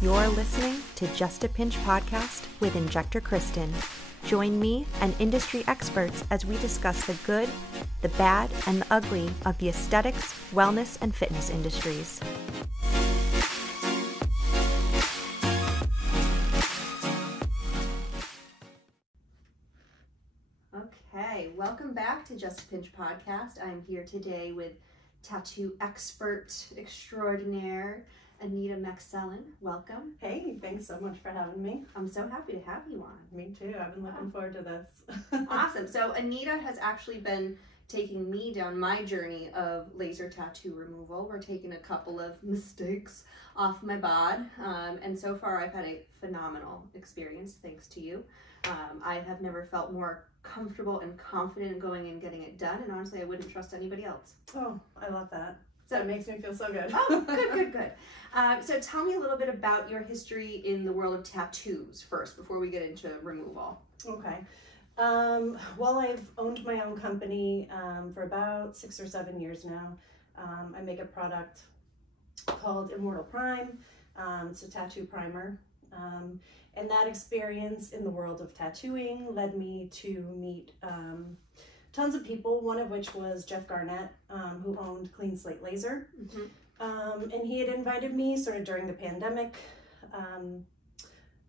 You're listening to Just a Pinch podcast with Injector Kristen. Join me and industry experts as we discuss the good, the bad, and the ugly of the aesthetics, wellness, and fitness industries. Okay, welcome back to Just a Pinch podcast. I'm here today with tattoo expert extraordinaire, Anita Makselon. Welcome. Hey, thanks so much for having me. I'm so happy to have you on. Me too. I've been looking forward to this. Awesome. So Anita has actually been taking me down my journey of laser tattoo removal. We're taking a couple of mistakes off my bod, and so far I've had a phenomenal experience thanks to you. I have never felt more comfortable and confident going and getting it done, and honestly I wouldn't trust anybody else. Oh, I love that. So it makes me feel so good. Oh, good. So tell me a little bit about your history in the world of tattoos first, before we get into removal. Okay. Well, I've owned my own company for about 6 or 7 years now. I make a product called Immortal Prime. It's a tattoo primer. And that experience in the world of tattooing led me to meet tons of people, one of which was Jeff Garnett, who owned Clean Slate Laser. Mm-hmm. And he had invited me sort of during the pandemic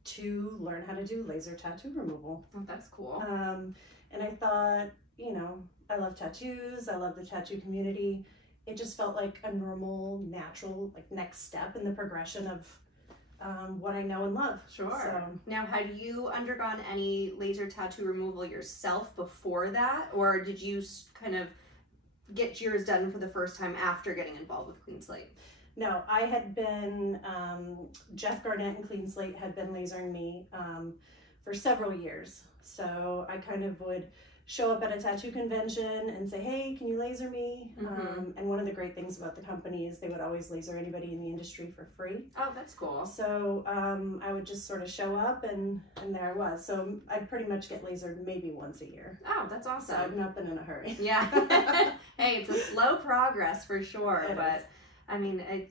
to learn how to do laser tattoo removal. Oh, that's cool. And I thought, you know, I love tattoos. I love the tattoo community. It just felt like a normal, natural, like next step in the progression of what I know and love. Sure. So, now, had you undergone any laser tattoo removal yourself before that, or did you kind of get yours done for the first time after getting involved with Clean Slate? No, I had been, Jeff Garnett and Clean Slate had been lasering me for several years. So I kind of would show up at a tattoo convention and say, hey, can you laser me? Mm-hmm. And one of the great things about the company is they would always laser anybody in the industry for free. Oh, that's cool. So I would just sort of show up and there I was. So I'd pretty much get lasered maybe once a year. Oh, that's awesome. So I've not been in a hurry. Yeah. Hey, it's a slow progress for sure. But is. I mean, I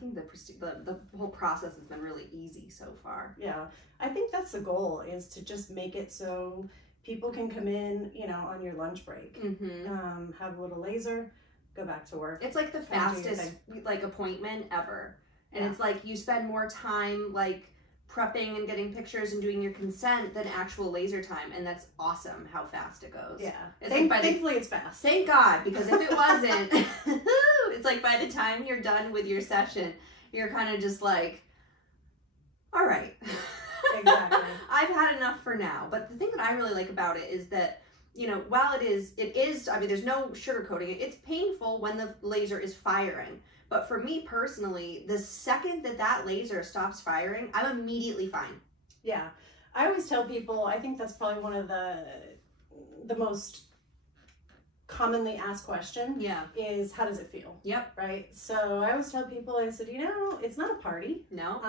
think the whole process has been really easy so far. Yeah. I think that's the goal, is to just make it so people can come in, you know, on your lunch break, mm-hmm. Have a little laser, go back to work. It's like the fastest like appointment ever. And yeah. It's like you spend more time like prepping and getting pictures and doing your consent than actual laser time. And that's awesome how fast it goes. Yeah. Thankfully it's fast. Thank God, because if it wasn't, it's like by the time you're done with your session, you're kind of just like, all right. Exactly. I've had enough for now. But the thing that I really like about it is that, you know, while it is, I mean, there's no sugarcoating it. It's painful when the laser is firing. But for me personally, the second that laser stops firing, I'm immediately fine. Yeah. I always tell people, I think that's probably one of the most commonly asked question. Yeah. Is how does it feel? Yep. Right. So I always tell people, I said, you know, it's not a party. No.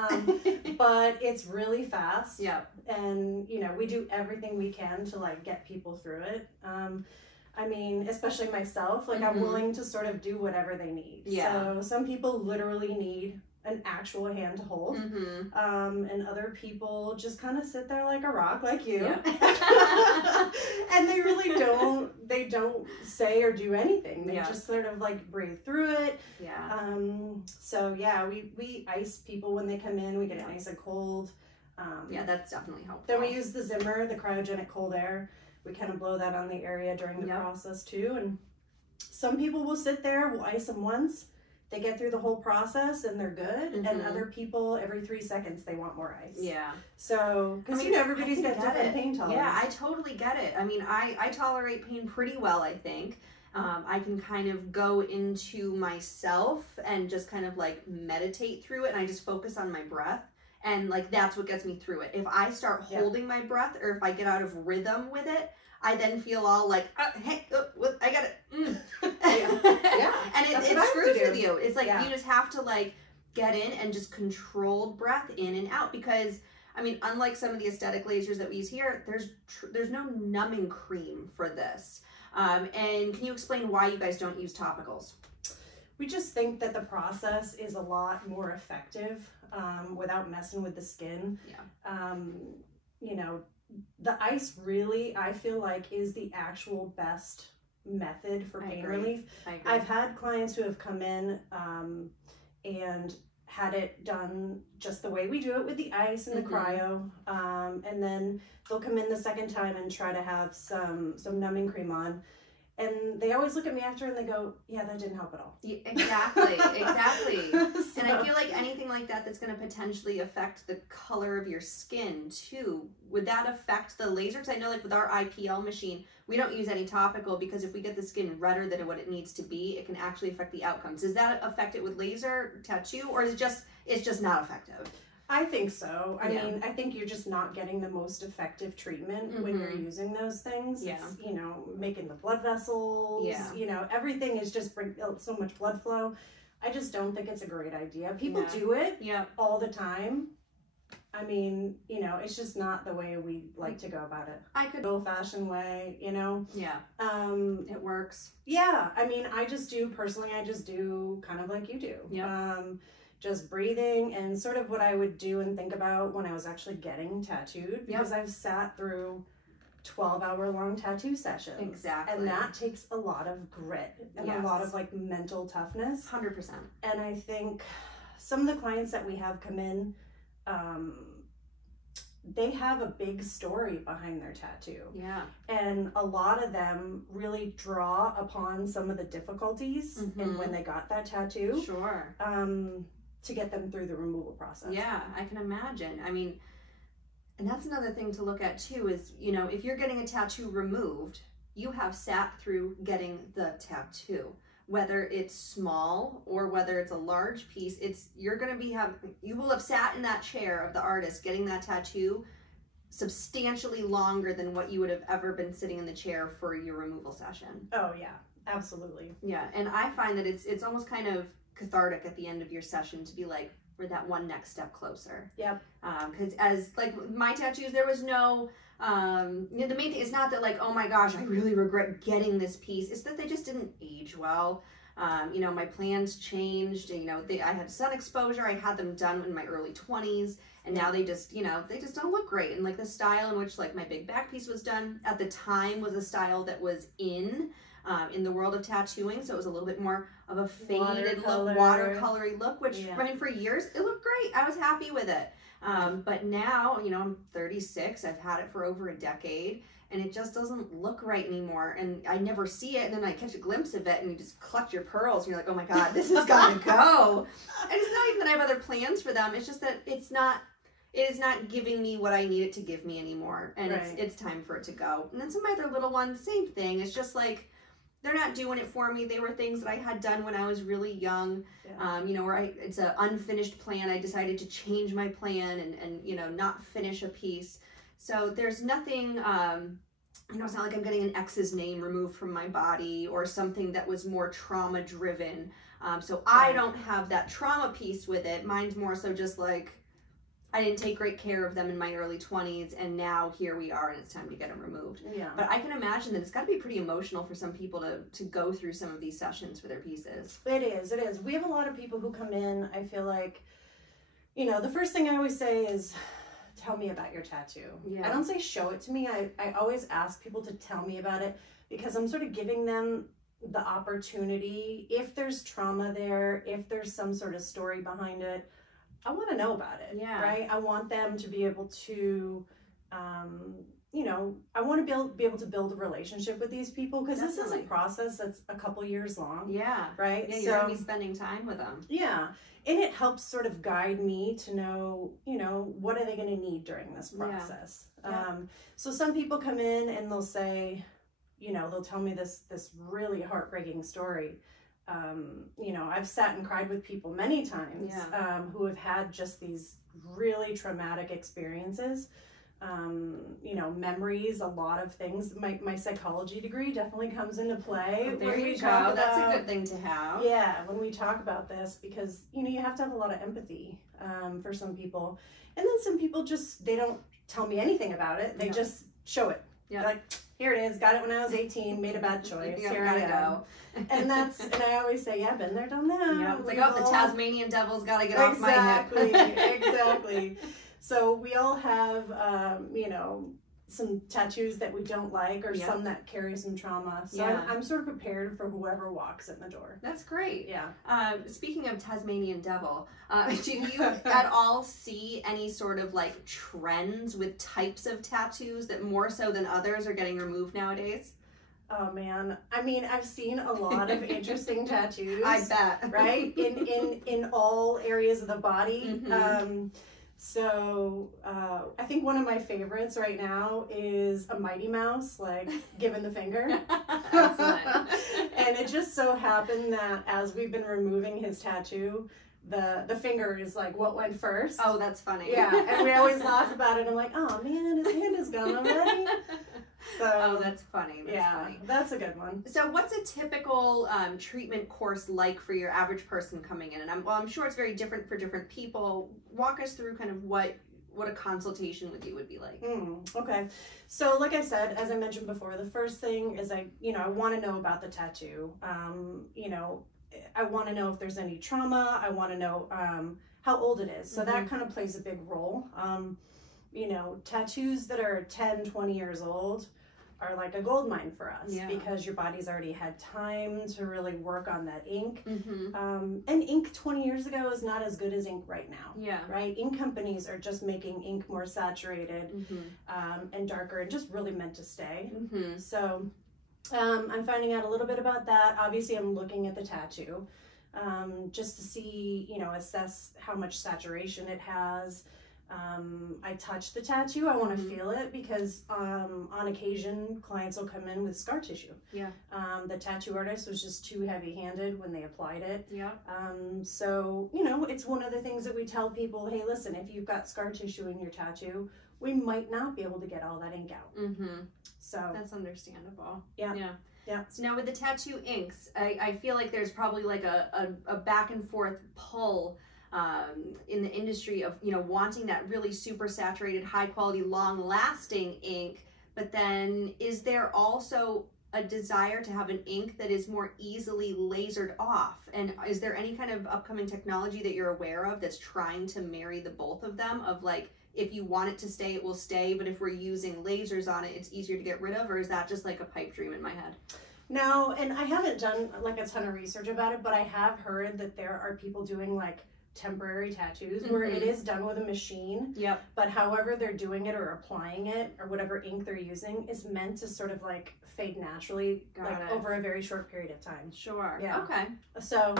But it's really fast. Yep. And you know, we do everything we can to like get people through it. I mean, especially myself, like mm-hmm. I'm willing to sort of do whatever they need. Yeah. So some people literally need an actual hand to hold, mm-hmm. And other people just kind of sit there like a rock, like you, yeah. And they really don't say or do anything. They just sort of like breathe through it. Yeah. So yeah, we ice people when they come in. We get it nice and cold. Yeah, that's definitely helpful. Then we use the Zimmer, the cryogenic cold air. We kind of blow that on the area during the process too. And some people will sit there, we'll ice them once. They get through the whole process and they're good. Mm-hmm. And other people, every 3 seconds, they want more ice. Yeah. So, because you know, everybody's got different pain tolerance. Yeah, I totally get it. I mean, I tolerate pain pretty well, I think. I can kind of go into myself and just kind of like meditate through it. And I just focus on my breath. And like, that's what gets me through it. If I start holding my breath or if I get out of rhythm with it, I then feel all like, hey, I got it. Yeah. And it screws with you. It's like, you just have to like get in and just controlled breath in and out, because I mean, unlike some of the aesthetic lasers that we use here, there's no numbing cream for this. And can you explain why you guys don't use topicals? we just think that the process is a lot more effective without messing with the skin. Yeah. You know, the ice really, I feel like, is the actual best method for pain relief. I've had clients who have come in and had it done just the way we do it with the ice and the cryo, and then they'll come in the second time and try to have some numbing cream on, and they always look at me after and they go, yeah, that didn't help at all. Yeah, exactly. So, and I feel like anything like that that's going to potentially affect the color of your skin too, would that affect the laser? Because I know like with our IPL machine, we don't use any topical because if we get the skin redder than what it needs to be, it can actually affect the outcomes. Does that affect it with laser tattoo, or is it just, it's just not effective? I think so. I mean, I think you're just not getting the most effective treatment when you're using those things. Yeah. It's, you know, making the blood vessels, you know, everything is just bring so much blood flow. I just don't think it's a great idea. People do it all the time. I mean, you know, it's just not the way we like to go about it. I could old-fashioned way, you know. Yeah. It works. Yeah. I mean, I just do kind of like you do. Yeah. Just breathing and sort of what I would do and think about when I was actually getting tattooed, because I've sat through 12-hour-long tattoo sessions. Exactly. And that takes a lot of grit and a lot of like mental toughness. 100%. And I think some of the clients that we have come in, they have a big story behind their tattoo. Yeah. And a lot of them really draw upon some of the difficulties and when they got that tattoo. Sure. To get them through the removal process. Yeah, I can imagine. I mean, and that's another thing to look at too is, you know, if you're getting a tattoo removed, you have sat through getting the tattoo. Whether it's small or whether it's a large piece, you will have sat in that chair of the artist getting that tattoo substantially longer than what you would have ever been sitting in the chair for your removal session. Oh yeah, absolutely. Yeah, and I find that it's almost kind of cathartic at the end of your session to be like, we're that one next step closer. Yep. Because as like my tattoos, there was no, you know, the main thing is not that like, oh my gosh, I really regret getting this piece. It's that they just didn't age well. You know, my plans changed. You know, I had sun exposure. I had them done in my early 20s, and now they just, you know, they just don't look great. And like the style in which like my big back piece was done at the time was a style that was in the world of tattooing, so it was a little bit more of a faded look, watercolory look, which I mean, for years it looked great. I was happy with it. But now, you know, I'm 36. I've had it for over a decade, and it just doesn't look right anymore. And I never see it, and then I catch a glimpse of it, and you just clutch your pearls, and you're like, oh my God, this has got to go. And it's not even that I have other plans for them. It's just that it is not giving me what I need it to give me anymore, and it's time for it to go. And then some of my other little ones, same thing. It's just like, they're not doing it for me. They were things that I had done when I was really young, you know, where it's an unfinished plan. I decided to change my plan and you know, not finish a piece. So there's nothing, you know, it's not like I'm getting an ex's name removed from my body or something that was more trauma driven. So I don't have that trauma piece with it. Mine's more so just like, I didn't take great care of them in my early 20s, and now here we are, and it's time to get them removed. Yeah. But I can imagine that it's got to be pretty emotional for some people to go through some of these sessions for their pieces. It is. We have a lot of people who come in, I feel like, you know, the first thing I always say is, tell me about your tattoo. Yeah. I don't say show it to me. I always ask people to tell me about it, because I'm sort of giving them the opportunity, if there's trauma there, if there's some sort of story behind it, I want to know about it, right? I want them to be able to, you know, I want to be able to build a relationship with these people, because this is a process that's a couple years long. Yeah. Right? Yeah, you're going to be spending time with them. Yeah. And it helps sort of guide me to know, you know, what are they going to need during this process? So some people come in and they'll say, you know, they'll tell me this really heartbreaking story. You know, I've sat and cried with people many times who have had just these really traumatic experiences, you know, memories, a lot of things. My psychology degree definitely comes into play. Oh, there you go. That's a good thing to have. Yeah, when we talk about this, because, you know, you have to have a lot of empathy for some people. And then some people just, they don't tell me anything about it. They just show it. Yeah. Like, here it is. Got it when I was 18. Made a bad choice. Yeah, here I gotta am. go. And I always say, yeah, been there, done that. Yeah, it's like, oh, the Tasmanian devil's got to get off my hip. Exactly. So we all have, you know, some tattoos that we don't like, or some that carry some trauma. So I'm sort of prepared for whoever walks in the door. That's great. Yeah. Speaking of Tasmanian devil, do you at all see any sort of like trends with types of tattoos that more so than others are getting removed nowadays? Oh man, I mean, I've seen a lot of interesting tattoos. I bet. Right? In all areas of the body. Mm-hmm. So I think one of my favorites right now is a Mighty Mouse, like giving the finger. Excellent. And it just so happened that as we've been removing his tattoo, the finger is like what went first. Oh, that's funny. Yeah, and we always laugh about it. I'm like, oh man, his hand is gone already. So, oh, that's funny. That's funny. That's a good one. So what's a typical treatment course like for your average person coming in? And I'm sure it's very different for different people. Walk us through kind of what a consultation with you would be like. Okay. So like I said, as I mentioned before, the first thing is I want to know about the tattoo. You know, I want to know if there's any trauma. I want to know how old it is. So that kind of plays a big role. You know, tattoos that are 10, 20 years old are like a gold mine for us because your body's already had time to really work on that ink. And ink 20 years ago is not as good as ink right now. Yeah. Right? Ink companies are just making ink more saturated and darker and just really meant to stay. So I'm finding out a little bit about that. Obviously, I'm looking at the tattoo just to see, you know, assess how much saturation it has. I touch the tattoo. I want to feel it because on occasion clients will come in with scar tissue. Yeah. The tattoo artist was just too heavy-handed when they applied it. Yeah. So, you know, it's one of the things that we tell people, hey, listen, if you've got scar tissue in your tattoo, we might not be able to get all that ink out. So that's understandable. Yeah. Yeah. Yeah. So now with the tattoo inks, I feel like there's probably like a back and forth pull in the industry of, you know, wanting that really super saturated, high quality, long lasting ink. But then is there also a desire to have an ink that is more easily lasered off? And is there any kind of upcoming technology that you're aware of that's trying to marry the both of them, of like, if you want it to stay, it will stay, but if we're using lasers on it, it's easier to get rid of? Or is that just like a pipe dream in my head? No, and I haven't done like a ton of research about it, but I have heard that there are people doing like temporary tattoos where it is done with a machine. Yep. But however they're doing it or applying it or whatever ink they're using is meant to sort of like fade naturally, over a very short period of time. Sure. Yeah. Okay. So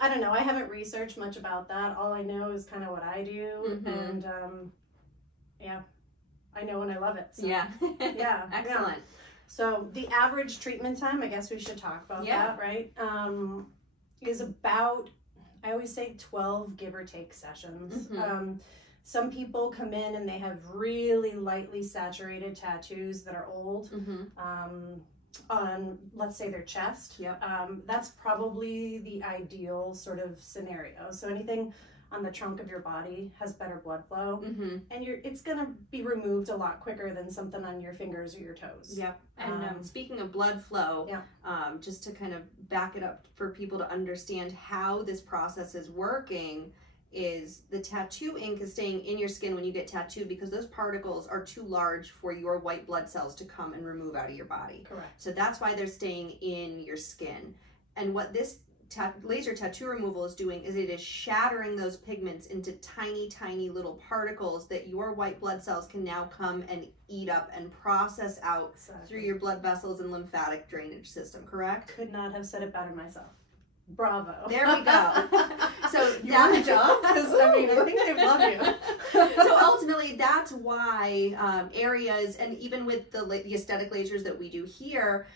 I don't know. I haven't researched much about that. All I know is kind of what I do, and yeah, I know and I love it. So. Yeah. Yeah. Excellent. Yeah. So the average treatment time, I guess we should talk about that, right? Is about, I always say 12 give or take sessions. Some people come in and they have really lightly saturated tattoos that are old on, let's say, their chest. Yep. That's probably the ideal sort of scenario. So anything on the trunk of your body has better blood flow, and it's gonna be removed a lot quicker than something on your fingers or your toes. Yep. And speaking of blood flow, just to kind of back it up for people to understand how this process is working, is the tattoo ink is staying in your skin when you get tattooed because those particles are too large for your white blood cells to come and remove out of your body. Correct. So that's why they're staying in your skin. And what this laser tattoo removal is doing is it is shattering those pigments into tiny, tiny little particles that your white blood cells can now come and eat up and process out through your blood vessels and lymphatic drainage system, correct? Could not have said it better myself. Bravo. There we go. So you want a job? Because I mean, I think they love you. So ultimately, that's why areas, and even with the aesthetic lasers that we do here,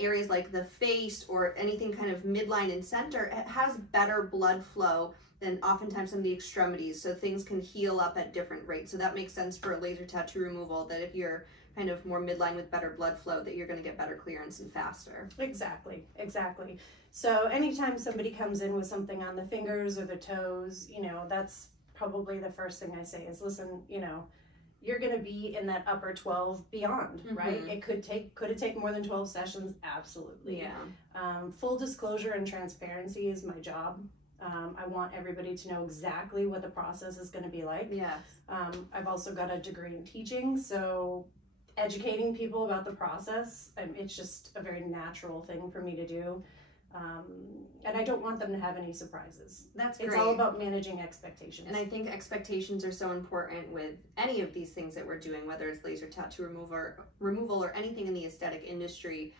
areas like the face or anything kind of midline and center, it has better blood flow than oftentimes some of the extremities. So things can heal up at different rates. So that makes sense for a laser tattoo removal, that if you're kind of more midline with better blood flow, that you're going to get better clearance and faster. Exactly, exactly. So anytime somebody comes in with something on the fingers or the toes, you know, that's probably the first thing I say is, listen, you know, you're going to be in that upper 12 beyond, right? It could it take more than 12 sessions? Absolutely. Yeah. Full disclosure and transparency is my job. I want everybody to know exactly what the process is going to be like. Yes. I've also got a degree in teaching, so educating people about the process, it's just a very natural thing for me to do. And I don't want them to have any surprises. That's great. It's all about managing expectations. And I think expectations are so important with any of these things that we're doing, whether it's laser tattoo removal or anything in the aesthetic industry.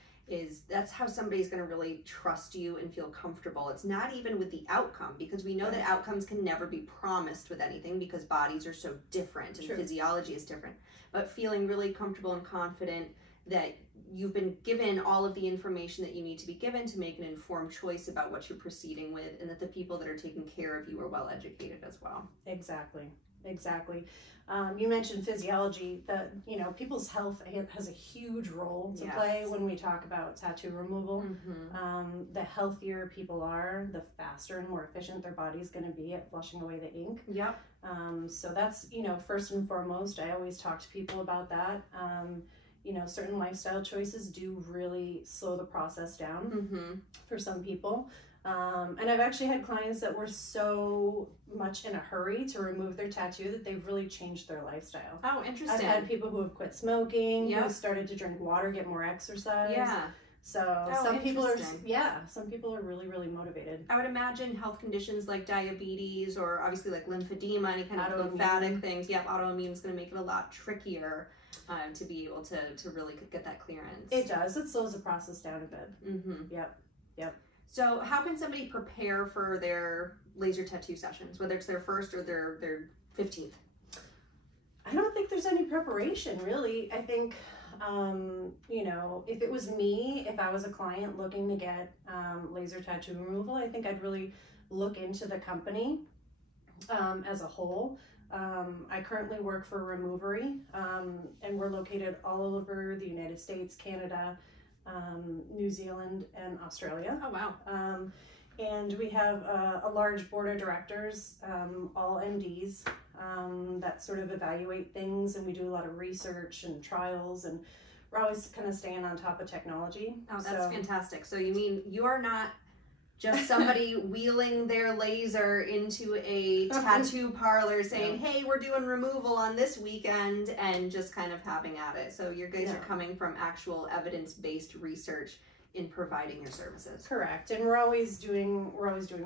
That's how somebody's going to really trust you and feel comfortable. It's not even with the outcome, because we know that outcomes can never be promised with anything because bodies are so different and physiology is different. But feeling really comfortable and confident that you've been given all of the information that you need to be given to make an informed choice about what you're proceeding with, and that the people that are taking care of you are well educated as well. Exactly. You mentioned physiology. People's health has a huge role to play when we talk about tattoo removal. The healthier people are, the faster and more efficient their body's going to be at flushing away the ink. Yep. So that's, first and foremost, I always talk to people about that. Certain lifestyle choices do really slow the process down for some people. And I've actually had clients that were so much in a hurry to remove their tattoo that they've really changed their lifestyle. Oh, interesting. I've had people who have quit smoking, who have started to drink water, get more exercise. Yeah. So some people are really, really motivated. I would imagine health conditions like diabetes, or obviously like lymphedema, any kind of lymphatic things. Yeah, autoimmune is going to make it a lot trickier to be able to really get that clearance. It does. It slows the process down a bit. Yep. So how can somebody prepare for their laser tattoo sessions, whether it's their first or their 15th? I don't think there's any preparation, really. I think, if it was me, if I was a client looking to get laser tattoo removal, I think I'd really look into the company as a whole. I currently work for Removery, and we're located all over the United States, Canada, New Zealand, and Australia. Oh, wow. And we have a large board of directors, all MDs, that sort of evaluate things, and we do a lot of research and trials, and we're always kind of staying on top of technology. Oh, that's fantastic. So you mean you're not just somebody wheeling their laser into a tattoo parlor saying, hey, we're doing removal on this weekend, and just kind of having at it. So your guys are coming from actual evidence-based research in providing your services. Correct. And we're always doing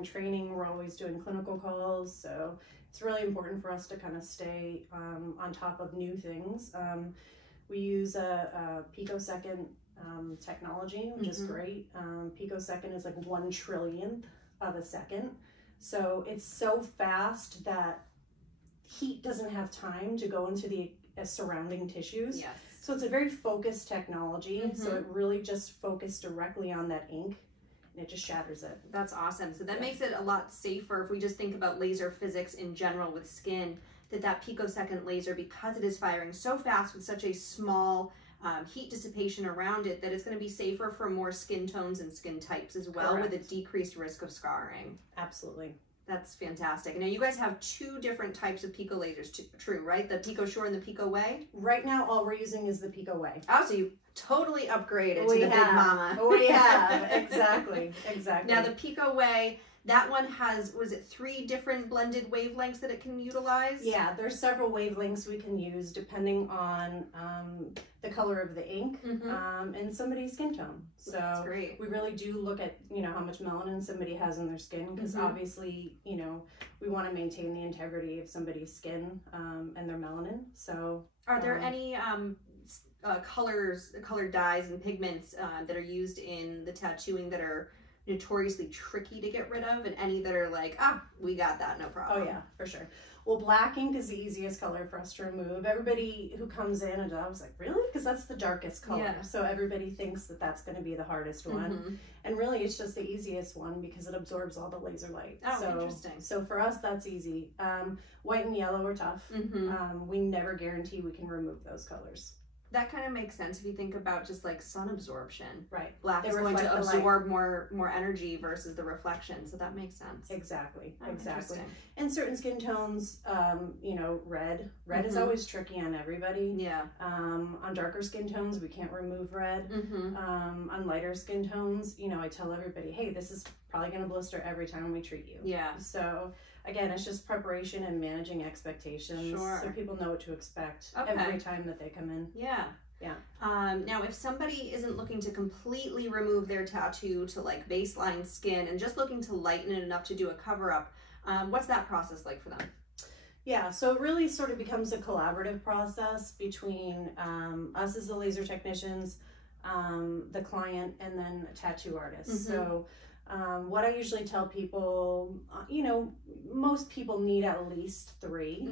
training, we're always doing clinical calls. So it's really important for us to kind of stay on top of new things. We use a picosecond technology, which is great. Picosecond is like 1/1,000,000th of a second. So it's so fast that heat doesn't have time to go into the surrounding tissues. Yes. So it's a very focused technology. So it really just focused directly on that ink, and it just shatters it. That's awesome. So that makes it a lot safer if we just think about laser physics in general with skin, that picosecond laser, because it is firing so fast with such a small heat dissipation around it, that it's going to be safer for more skin tones and skin types as well. Correct. With a decreased risk of scarring. Absolutely. That's fantastic. Now you guys have 2 different types of pico lasers, true, right? The Pico Shore and the Pico Way? Right now all we're using is the Pico Way. Oh, so you totally upgraded to the big mama. We have, exactly. Now the Pico Way, that one has, was it 3 different blended wavelengths that it can utilize? Yeah, there's several wavelengths we can use depending on the color of the ink and somebody's skin tone. So that's great. We really do look at, how much melanin somebody has in their skin, because obviously, we want to maintain the integrity of somebody's skin and their melanin. So are there any colored dyes and pigments that are used in the tattooing that are notoriously tricky to get rid of, and any that are like, we got that, no problem? Oh yeah, for sure. Well, black ink is the easiest color for us to remove. Everybody who comes in and I was like, really? Because that's the darkest color. Yeah. So everybody thinks that that's going to be the hardest one. And really it's just the easiest one because it absorbs all the laser light. Oh, interesting. So for us, that's easy. White and yellow are tough. We never guarantee we can remove those colors. That kind of makes sense if you think about just like sun absorption. Right. Black They is going to reflect the absorb more energy versus the reflection, so that makes sense. Exactly. Oh, Exactly. And certain skin tones, you know, red is always tricky on everybody. Yeah. On darker skin tones, we can't remove red. On lighter skin tones, you know, I tell everybody, hey, this is probably going to blister every time we treat you. Yeah. So again, it's just preparation and managing expectations, so people know what to expect every time that they come in. Yeah. Yeah. Now, if somebody isn't looking to completely remove their tattoo to like baseline skin and just looking to lighten it enough to do a cover up, what's that process like for them? Yeah, so it really sort of becomes a collaborative process between us as the laser technicians, the client, and then a tattoo artist. So what I usually tell people, you know, most people need at least 3,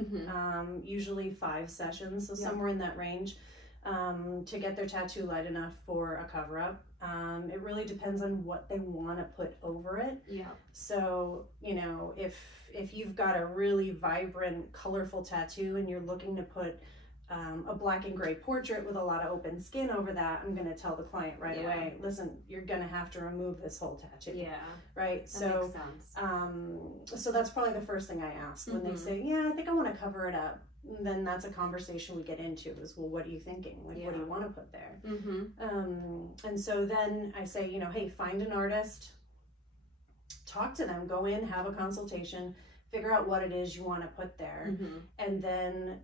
usually 5 sessions, so somewhere in that range, to get their tattoo light enough for a cover up. It really depends on what they want to put over it. Yeah. So, you know, if you've got a really vibrant, colorful tattoo and you're looking to put a black and gray portrait with a lot of open skin over that, I'm going to tell the client right away, listen, you're going to have to remove this whole tattoo. Yeah. Right. That makes sense. So that's probably the first thing I ask when they say, yeah, I think I want to cover it up. Then that's a conversation we get into is, well, what are you thinking? Like, what do you want to put there? And so then I say, you know, hey, find an artist, talk to them, go in, have a consultation, figure out what it is you want to put there. And then,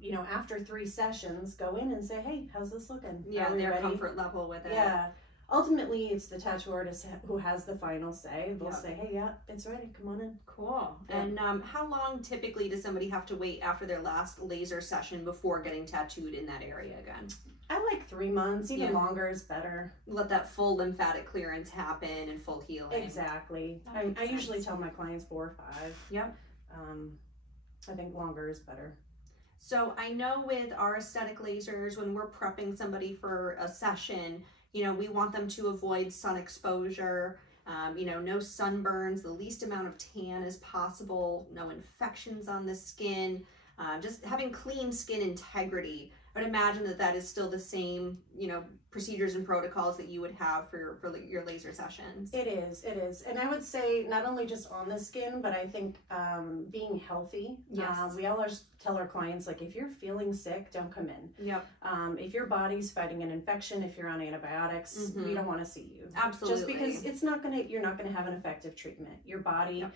you know, after 3 sessions, go in and say, hey, how's this looking? Yeah, their comfort level with it. Yeah. Ultimately, it's the tattoo artist who has the final say. They'll say, hey, yeah, it's ready. Come on in. Cool. Yeah. And how long typically does somebody have to wait after their last laser session before getting tattooed in that area again? I like 3 months. Even longer is better. Let that full lymphatic clearance happen and full healing. Exactly. I usually tell my clients 4 or 5. Yep. I think longer is better. So I know with our aesthetic lasers, when we're prepping somebody for a session, you know, we want them to avoid sun exposure, you know, no sunburns, the least amount of tan as possible, no infections on the skin, just having clean skin integrity. I would imagine that that is still the same, you know, procedures and protocols that you would have for your laser sessions. It is. And I would say not only just on the skin, but I think being healthy. Yes. We always tell our clients, like, if you're feeling sick, don't come in. Yep. If your body's fighting an infection, if you're on antibiotics, we don't want to see you. Absolutely. Just because you're not gonna have an effective treatment. Your body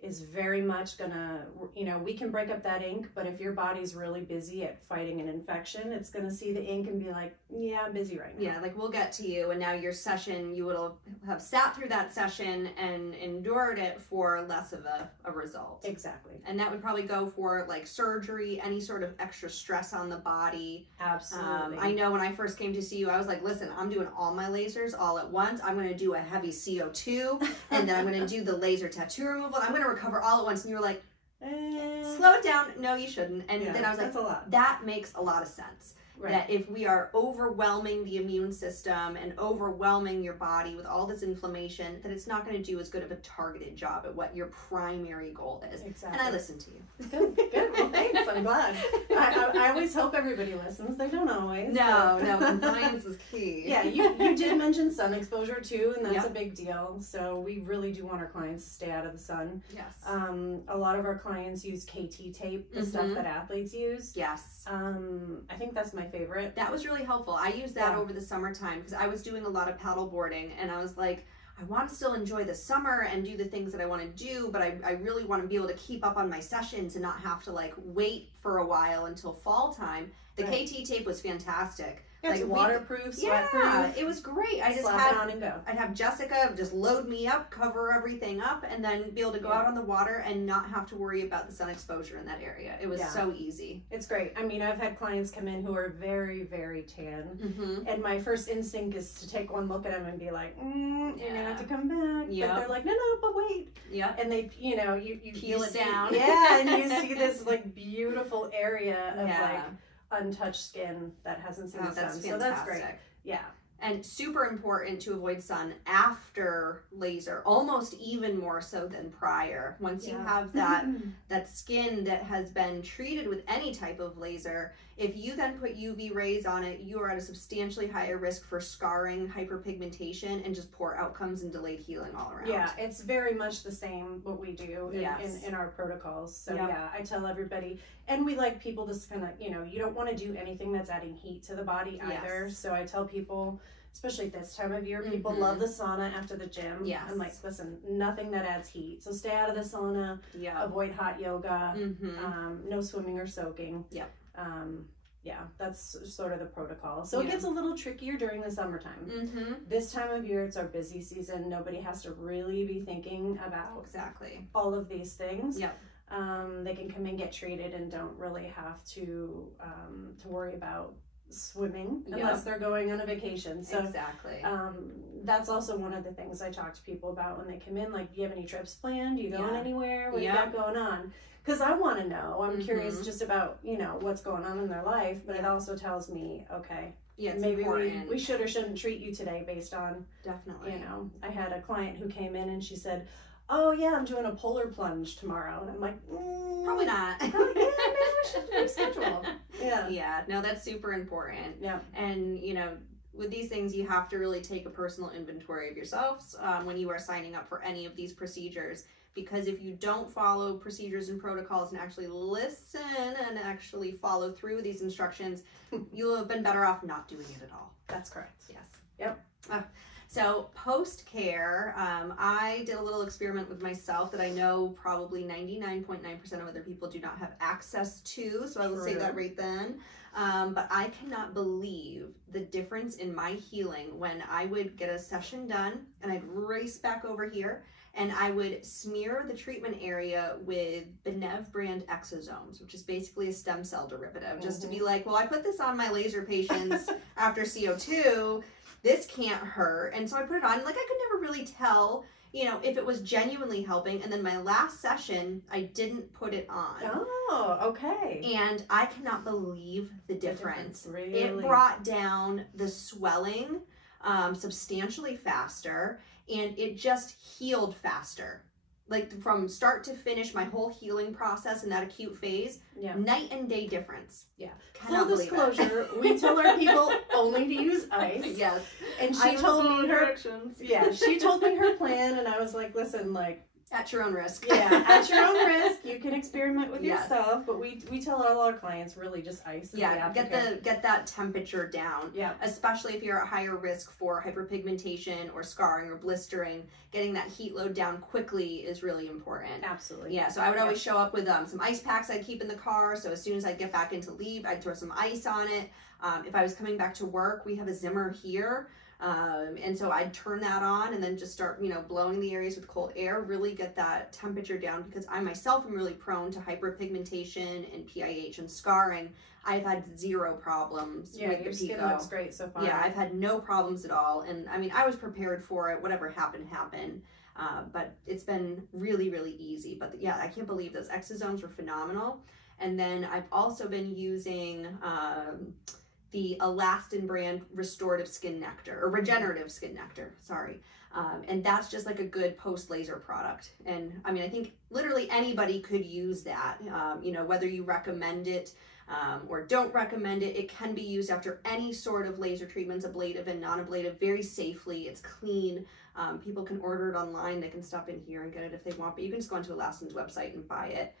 is very much gonna, you know, we can break up that ink, but if your body's really busy at fighting an infection, it's gonna see the ink and be like, yeah, I'm busy right now. Yeah, like, we'll get to you, and now your session, you would have sat through that session and endured it for less of a result. Exactly. And that would probably go for like surgery, any sort of extra stress on the body. Absolutely. I know when I first came to see you, I was like, listen, I'm doing all my lasers all at once. I'm gonna do a heavy CO2, and then I'm gonna do the laser tattoo removal. I'm gonna recover all at once. And you were like, slow it down. No, you shouldn't. And then I was like, that makes a lot of sense. Right. That if we are overwhelming the immune system and overwhelming your body with all this inflammation, that it's not going to do as good of a targeted job at what your primary goal is. Exactly. And I listen to you. Good. Well, thanks. I'm glad. I always hope everybody listens. They don't always. No, compliance is key. Yeah, you did mention sun exposure too, and that's a big deal. So we really do want our clients to stay out of the sun. Yes. A lot of our clients use KT tape, the stuff that athletes use. Yes. I think that's my favorite. That was really helpful. I used that over the summertime because I was doing a lot of paddle boarding, and I was like, I want to still enjoy the summer and do the things that I want to do, but I really want to be able to keep up on my sessions and not have to like wait for a while until fall time. The KT tape was fantastic. Yeah, it's waterproof, sweatproof. Yeah, it was great. I just slap it on and go. I'd have Jessica just load me up, cover everything up, and then be able to go out on the water and not have to worry about the sun exposure in that area. It was so easy. It's great. I mean, I've had clients come in who are very, very tan, and my first instinct is to take one look at them and be like, you're gonna have to come back. But they're like, no, but wait. Yeah. And they, you know, you peel it down. Yeah, and you see this like beautiful area of like untouched skin that hasn't seen the sun. That's so that's great. Yeah. And super important to avoid sun after laser, almost even more so than prior. Once you have that skin that has been treated with any type of laser, if you then put UV rays on it, you are at a substantially higher risk for scarring, hyperpigmentation, and just poor outcomes and delayed healing all around. Yeah, it's very much the same what we do in our protocols. So yeah, I tell everybody, and we like people to kind of, you know, you don't want to do anything that's adding heat to the body either. So I tell people, especially at this time of year, people love the sauna after the gym. I'm like, listen, nothing that adds heat. So stay out of the sauna, avoid hot yoga, no swimming or soaking. Yeah, that's sort of the protocol. So it gets a little trickier during the summertime. This time of year, it's our busy season. Nobody has to really be thinking about all of these things. They can come and get treated and don't really have to worry about swimming unless they're going on a vacation. So that's also one of the things I talk to people about when they come in, like, do you have any trips planned? Do you going anywhere? What do you got going on? Because I want to know. I'm curious just about, you know, what's going on in their life, but it also tells me, okay, maybe we should or shouldn't treat you today based on, you know, I had a client who came in and she said, oh yeah, I'm doing a polar plunge tomorrow. And I'm like, probably not. Maybe we should reschedule. Yeah, no, that's super important. And, you know, with these things, you have to really take a personal inventory of yourselves when you are signing up for any of these procedures. Because if you don't follow procedures and protocols and actually listen and actually follow through these instructions, you'll have been better off not doing it at all. That's correct. Yes. So post-care, I did a little experiment with myself that I know probably 99.9% of other people do not have access to. So I will say that right then. But I cannot believe the difference in my healing when I would get a session done and I'd race back over here and I would smear the treatment area with Benev brand exosomes, which is basically a stem cell derivative, just to be like, well, I put this on my laser patients after CO2, this can't hurt. And so I put it on, like, I could never really tell, you know, if it was genuinely helping. And then my last session, I didn't put it on. Oh, okay. And I cannot believe the difference. Really? It brought down the swelling substantially faster, and it just healed faster. Like from start to finish, my whole healing process in that acute phase, night and day difference. Full disclosure, we tell our people only to use ice. And she told me her she told me her plan, and I was like, listen, like, at your own risk. At your own risk. You can experiment with yourself, but we tell all our clients really just ice. Get that temperature down. Especially if you're at higher risk for hyperpigmentation or scarring or blistering. Getting that heat load down quickly is really important. Absolutely. So I would always show up with some ice packs I'd keep in the car. So as soon as I'd get back into leave, I'd throw some ice on it. If I was coming back to work, we have a Zimmer here. And so I'd turn that on and then just start, you know, blowing the areas with cold air, really get that temperature down, because I myself am really prone to hyperpigmentation and PIH and scarring. I've had zero problems with your the skin Pico. looks great so far. I've had no problems at all. And I mean, I was prepared for it. Whatever happened, happened. But it's been really, really easy. But I can't believe those exosomes were phenomenal. And then I've also been using the Elastin brand restorative skin nectar, or regenerative skin nectar, sorry. And that's just like a good post-laser product. And I mean, I think literally anybody could use that, you know, whether you recommend it or don't recommend it. It can be used after any sort of laser treatments, ablative and non-ablative, very safely. It's clean. People can order it online. They can stop in here and get it if they want, but you can just go onto Elastin's website and buy it.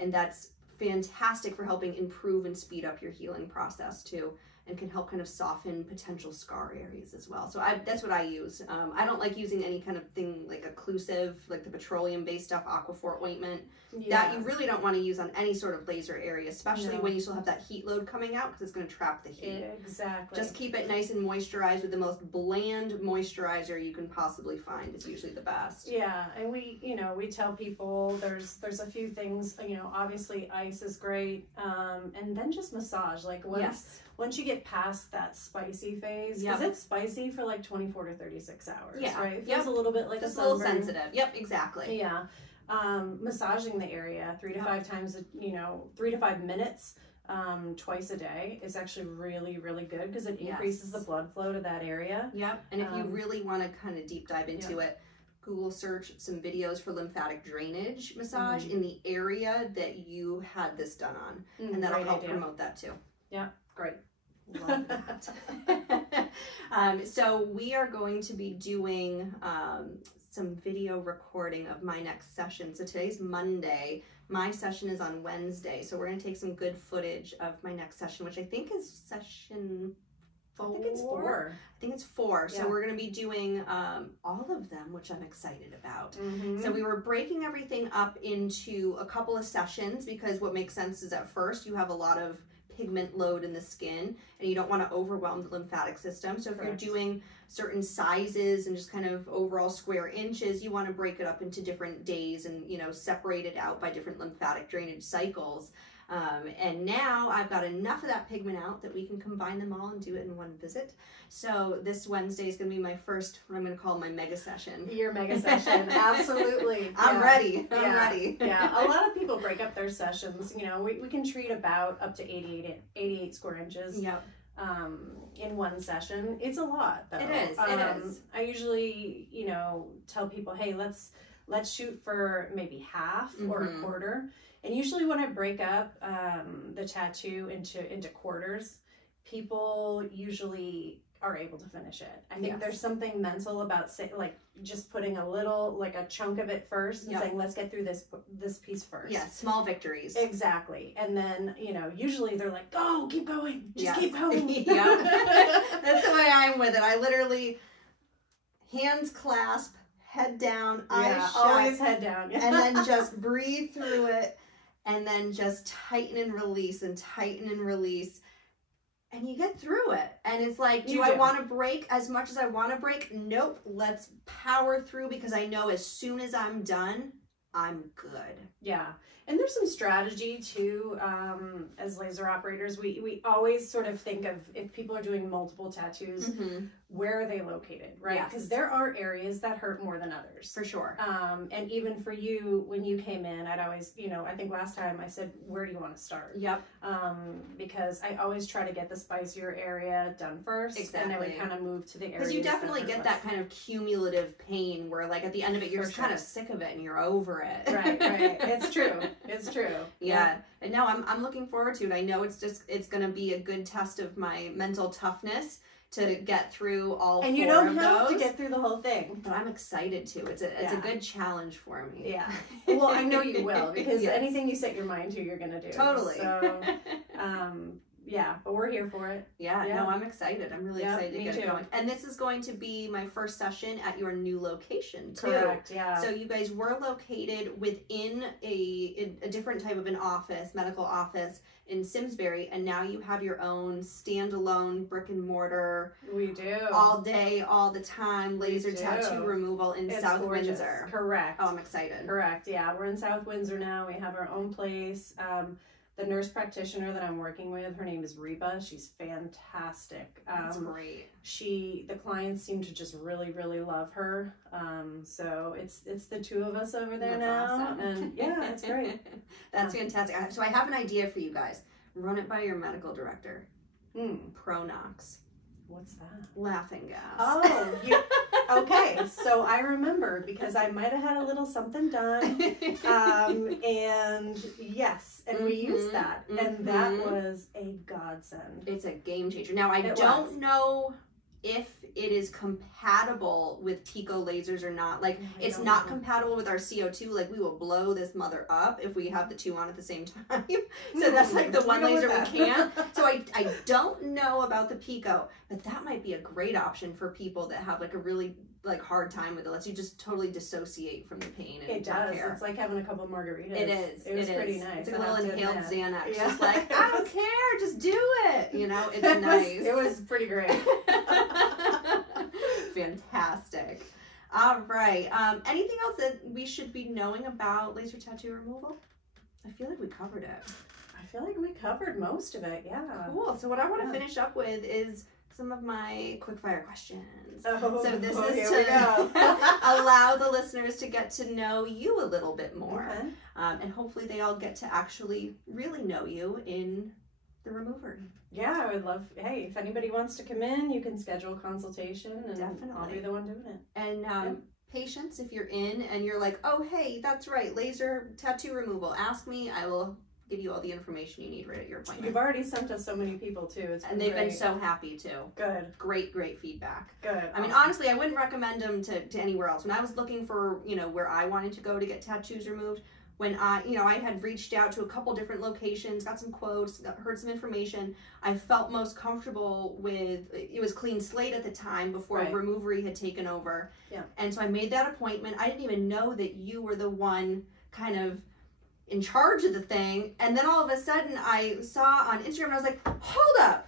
And that's fantastic for helping improve and speed up your healing process too, and can help kind of soften potential scar areas as well. So that's what I use. I don't like using any kind of thing like occlusive, like the petroleum-based stuff, Aquaphor ointment. That you really don't want to use on any sort of laser area, especially when you still have that heat load coming out, because it's going to trap the heat. Exactly. Just keep it nice and moisturized with the most bland moisturizer you can possibly find is usually the best. And we, you know, we tell people there's a few things, you know, obviously ice is great, and then just massage. Like once you get past that spicy phase, because it's spicy for like 24 to 36 hours, right? It feels a little bit like just a little sensitive. Exactly. Massaging the area 3 to 5 times, you know, 3 to 5 minutes twice a day is actually really, really good because it increases the blood flow to that area. Yep. And if you really want to kind of deep dive into it, Google search some videos for lymphatic drainage massage in the area that you had this done on. And that'll help promote that too. Yeah, great. Love that. So we are going to be doing some video recording of my next session. So today's Monday. My session is on Wednesday. So we're going to take some good footage of my next session, which I think is session 4. I think it's 4. I think it's 4. So we're going to be doing all of them, which I'm excited about. So we were breaking everything up into a couple of sessions because what makes sense is at first you have a lot of pigment load in the skin and you don't want to overwhelm the lymphatic system. So if you're doing certain sizes and just kind of overall square inches, you want to break it up into different days and, you know, separate it out by different lymphatic drainage cycles. And now I've got enough of that pigment out that we can combine them all and do it in one visit. So this Wednesday is going to be my first, what I'm going to call my mega session. Your mega session, absolutely. I'm ready. I'm ready. A lot of people break up their sessions. You know, we can treat about up to 88 square inches. In one session. It's a lot, though. It is. It is. I usually, you know, tell people, hey, let's shoot for maybe half or a quarter. And usually when I break up the tattoo into quarters, people usually are able to finish it. I think there's something mental about just putting a little, like a chunk of it first and saying, let's get through this piece first. Yeah, small victories. Exactly. And then, you know, usually they're like, go, keep going. Just keep going. That's the way I'm with it. I literally hands clasp, head down, eyes shut. Always head down. And then just breathe through it. And then just tighten and release and tighten and release. And you get through it. And it's like, do I want to break as much as I want to break? Nope. Let's power through because I know as soon as I'm done, I'm good. Yeah. And there's some strategy too, as laser operators. We always sort of think of if people are doing multiple tattoos, where are they located, right? Because there are areas that hurt more than others. For sure. And even for you, when you came in, I'd always, you know, I think last time I said, where do you want to start? Yep. Because I always try to get the spicier area done first. Exactly. And then we kind of move to the areas. Because you definitely get that kind of cumulative pain where like at the end of it, you're just kind of sick of it and you're over it. Right. It's true. It's true. Yeah. And no, I'm looking forward to it. I know it's going to be a good test of my mental toughness to get through all 4 of those. And you don't have to get through the whole thing. But I'm excited to. It's a good challenge for me. Yeah. Well, I know you will because anything you set your mind to, you're going to do. Totally. So, yeah, but we're here for it. Yeah, no, I'm excited. I'm really excited to get it going. And this is going to be my first session at your new location, too. Correct, yeah. So you guys were located within a different type of an office, medical office in Simsbury, and now you have your own standalone brick and mortar. We do. All day, all the time, laser tattoo removal in South Windsor. Correct. Oh, I'm excited. Correct, yeah. We're in South Windsor now. We have our own place. The nurse practitioner that I'm working with, her name is Reba. She's fantastic. That's great. The clients seem to just really, really love her. So it's the 2 of us over there now. Awesome. And yeah, it's great. That's fantastic. So I have an idea for you guys. Run it by your medical director. Pronox. What's that? Laughing gas. Oh, okay. So I remember because I might have had a little something done. And yes, and we used that. And that was a godsend. It's a game changer. Now, I don't know if it is compatible with Pico lasers or not. Like, it's not compatible with our CO2. Like, we will blow this mother up if we have the 2 on at the same time. So that's like the one laser we can't. So I don't know about the Pico, but that might be a great option for people that have like a really like hard time with it. Lets you just totally dissociate from the pain. And it does. It's like having a couple margaritas. It is. It was pretty nice. It's like a little inhaled Xanax. Yeah. Just like, I don't care, just do it. You know, it's nice. It was pretty great. Fantastic. All right. Anything else that we should be knowing about laser tattoo removal? I feel like we covered it. I feel like we covered most of it. Yeah. Cool. So what I want to finish up with is some of my quickfire questions. So this is to allow the listeners to get to know you a little bit more. Okay. And hopefully they all get to actually really know you in the Removery. Yeah, I would love, hey, if anybody wants to come in, you can schedule a consultation and Definitely. I'll be the one doing it. And patients, if you're in and you're like, oh, hey, that's right, laser tattoo removal, ask me. I will give you all the information you need right at your appointment. You've already sent us so many people too. And they've been so happy too. Good. Great feedback. Good. I mean, honestly, I wouldn't recommend them to anywhere else. When I was looking for, you know, where I wanted to go to get tattoos removed, when I had reached out to a couple different locations, got some quotes, heard some information, I felt most comfortable with, it was clean slate at the time before Removery had taken over. Yeah. And so I made that appointment. I didn't even know that you were the one kind of in charge of the thing. And then all of a sudden I saw on Instagram and I was like, hold up.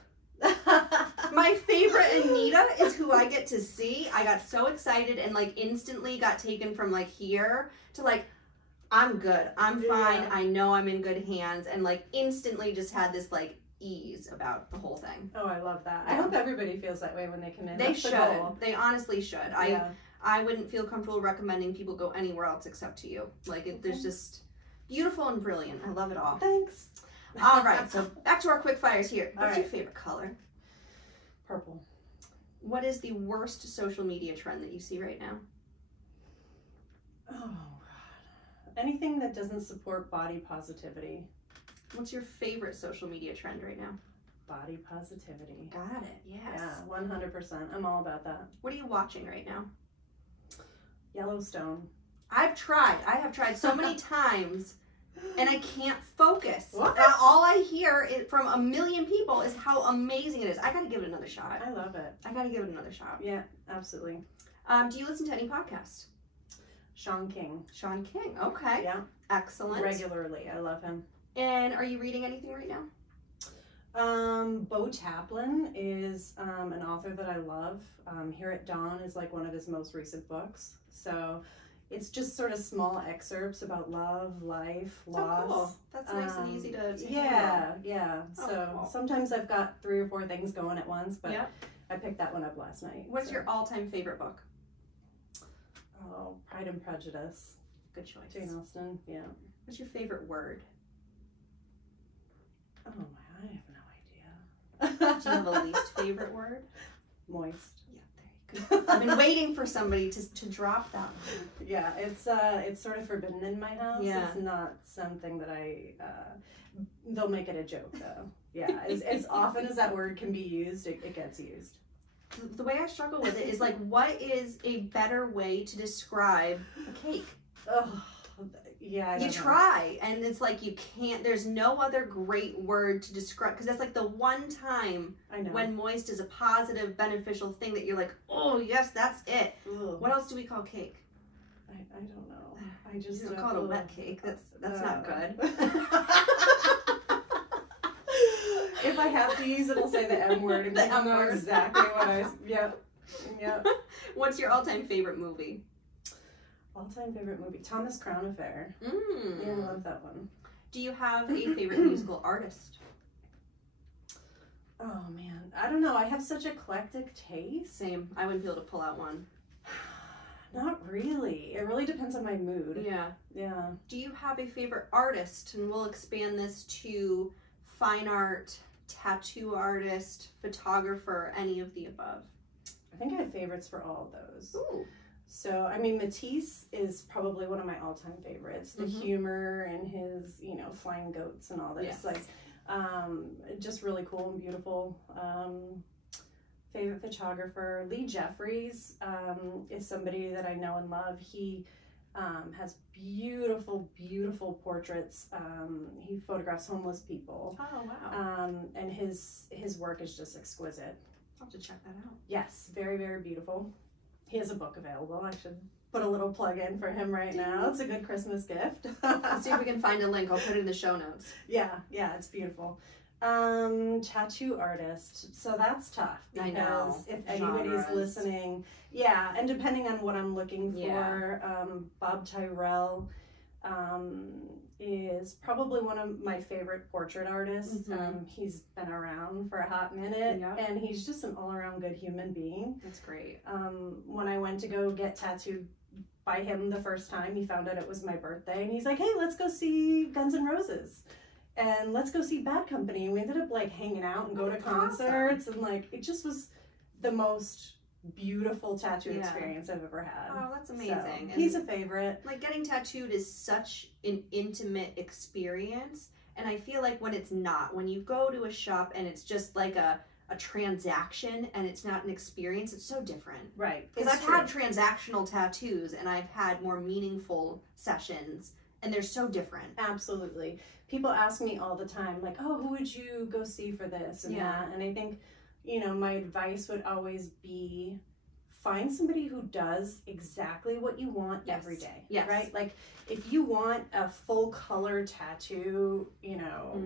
My favorite Anita is who I get to see. I got so excited and like instantly got taken from like here to like, I'm good. I'm fine. I know I'm in good hands. And like instantly just had this like ease about the whole thing. Oh, I love that. I hope everybody feels that way when they come in. They should. They honestly should. I wouldn't feel comfortable recommending people go anywhere else except to you. Like there's just beautiful and brilliant. I love it all. Thanks. All right. So back to our quick fires here. What's your favorite color? Purple. What is the worst social media trend that you see right now? Oh. Anything that doesn't support body positivity. What's your favorite social media trend right now? Body positivity. Got it. Yes. Yeah, 100%. I'm all about that. What are you watching right now? Yellowstone. I have tried so many times and I can't focus. What? All I hear from a million people is how amazing it is. I gotta give it another shot. I love it. I gotta give it another shot. Yeah, absolutely. Do you listen to any podcasts? Sean King. Sean King. Okay. Yeah. Excellent. Regularly. I love him. And are you reading anything right now? Bo Taplin is an author that I love. Here at Dawn is like one of his most recent books. So it's just sort of small excerpts about love, life, loss. Oh, cool. That's nice and easy to yeah. So cool. Sometimes I've got 3 or 4 things going at once, but I picked that one up last night. What's your all-time favorite book? Oh, Pride and Prejudice. Good choice. Jane Austen, yeah. What's your favorite word? Oh my, I have no idea. Do you have a least favorite word? Moist. Yeah, there you go. I've been waiting for somebody to drop that one. Yeah, it's sort of forbidden in my house. Yeah. It's not something that they'll make it a joke though. Yeah, as often as that word can be used, it gets used. The way I struggle with it is like, what is a better way to describe a cake? Oh, yeah. You try, and it's like you can't. There's no other great word to describe, because that's like the one time when moist is a positive, beneficial thing that you're like, oh yes, that's it. Ugh. What else do we call cake? I don't know. I just don't call it a wet cake. That's not good. If I have to use it, I'll say the M word, and people know exactly what Yep. What's your all-time favorite movie? All-time favorite movie? Thomas Crown Affair. Yeah, I love that one. Do you have a favorite musical artist? Oh man, I don't know. I have such eclectic taste. Same. I wouldn't be able to pull out one. Not really. It really depends on my mood. Yeah. Do you have a favorite artist? And we'll expand this to fine art, tattoo artist, photographer, any of the above. I think I have favorites for all of those. Ooh. So, I mean, Matisse is probably one of my all-time favorites. The humor and his, flying goats and all this. Like, just really cool and beautiful. Favorite photographer, Lee Jeffries, is somebody that I know and love. He has beautiful, beautiful portraits. He photographs homeless people. Oh, wow. And his work is just exquisite. I'll have to check that out. Yes, very, very beautiful. He has a book available. I should put a little plug in for him right now. It's a good Christmas gift. Let's see if we can find a link. I'll put it in the show notes. Yeah, it's beautiful. Tattoo artist. So that's tough because I know. If anybody's listening, and depending on what I'm looking for, Bob Tyrell is probably one of my favorite portrait artists. He's been around for a hot minute, and he's just an all-around good human being. That's great. When I went to go get tattooed by him the first time, he found out it was my birthday, and he's like, hey, let's go see Guns N' Roses. and let's go see Bad Company. And we ended up like hanging out and go to concerts, and like it just was the most beautiful tattoo experience I've ever had. Oh, that's amazing. So, he's a favorite. Like, getting tattooed is such an intimate experience, and I feel like when it's not, when you go to a shop and it's just like a transaction and it's not an experience, it's so different. Right. Because I've had transactional tattoos and I've had more meaningful sessions, and they're so different. Absolutely. People ask me all the time, like, oh, who would you go see for this and that? And I think, you know, my advice would always be, find somebody who does exactly what you want every day. Yes. Right? Like, if you want a full color tattoo, you know,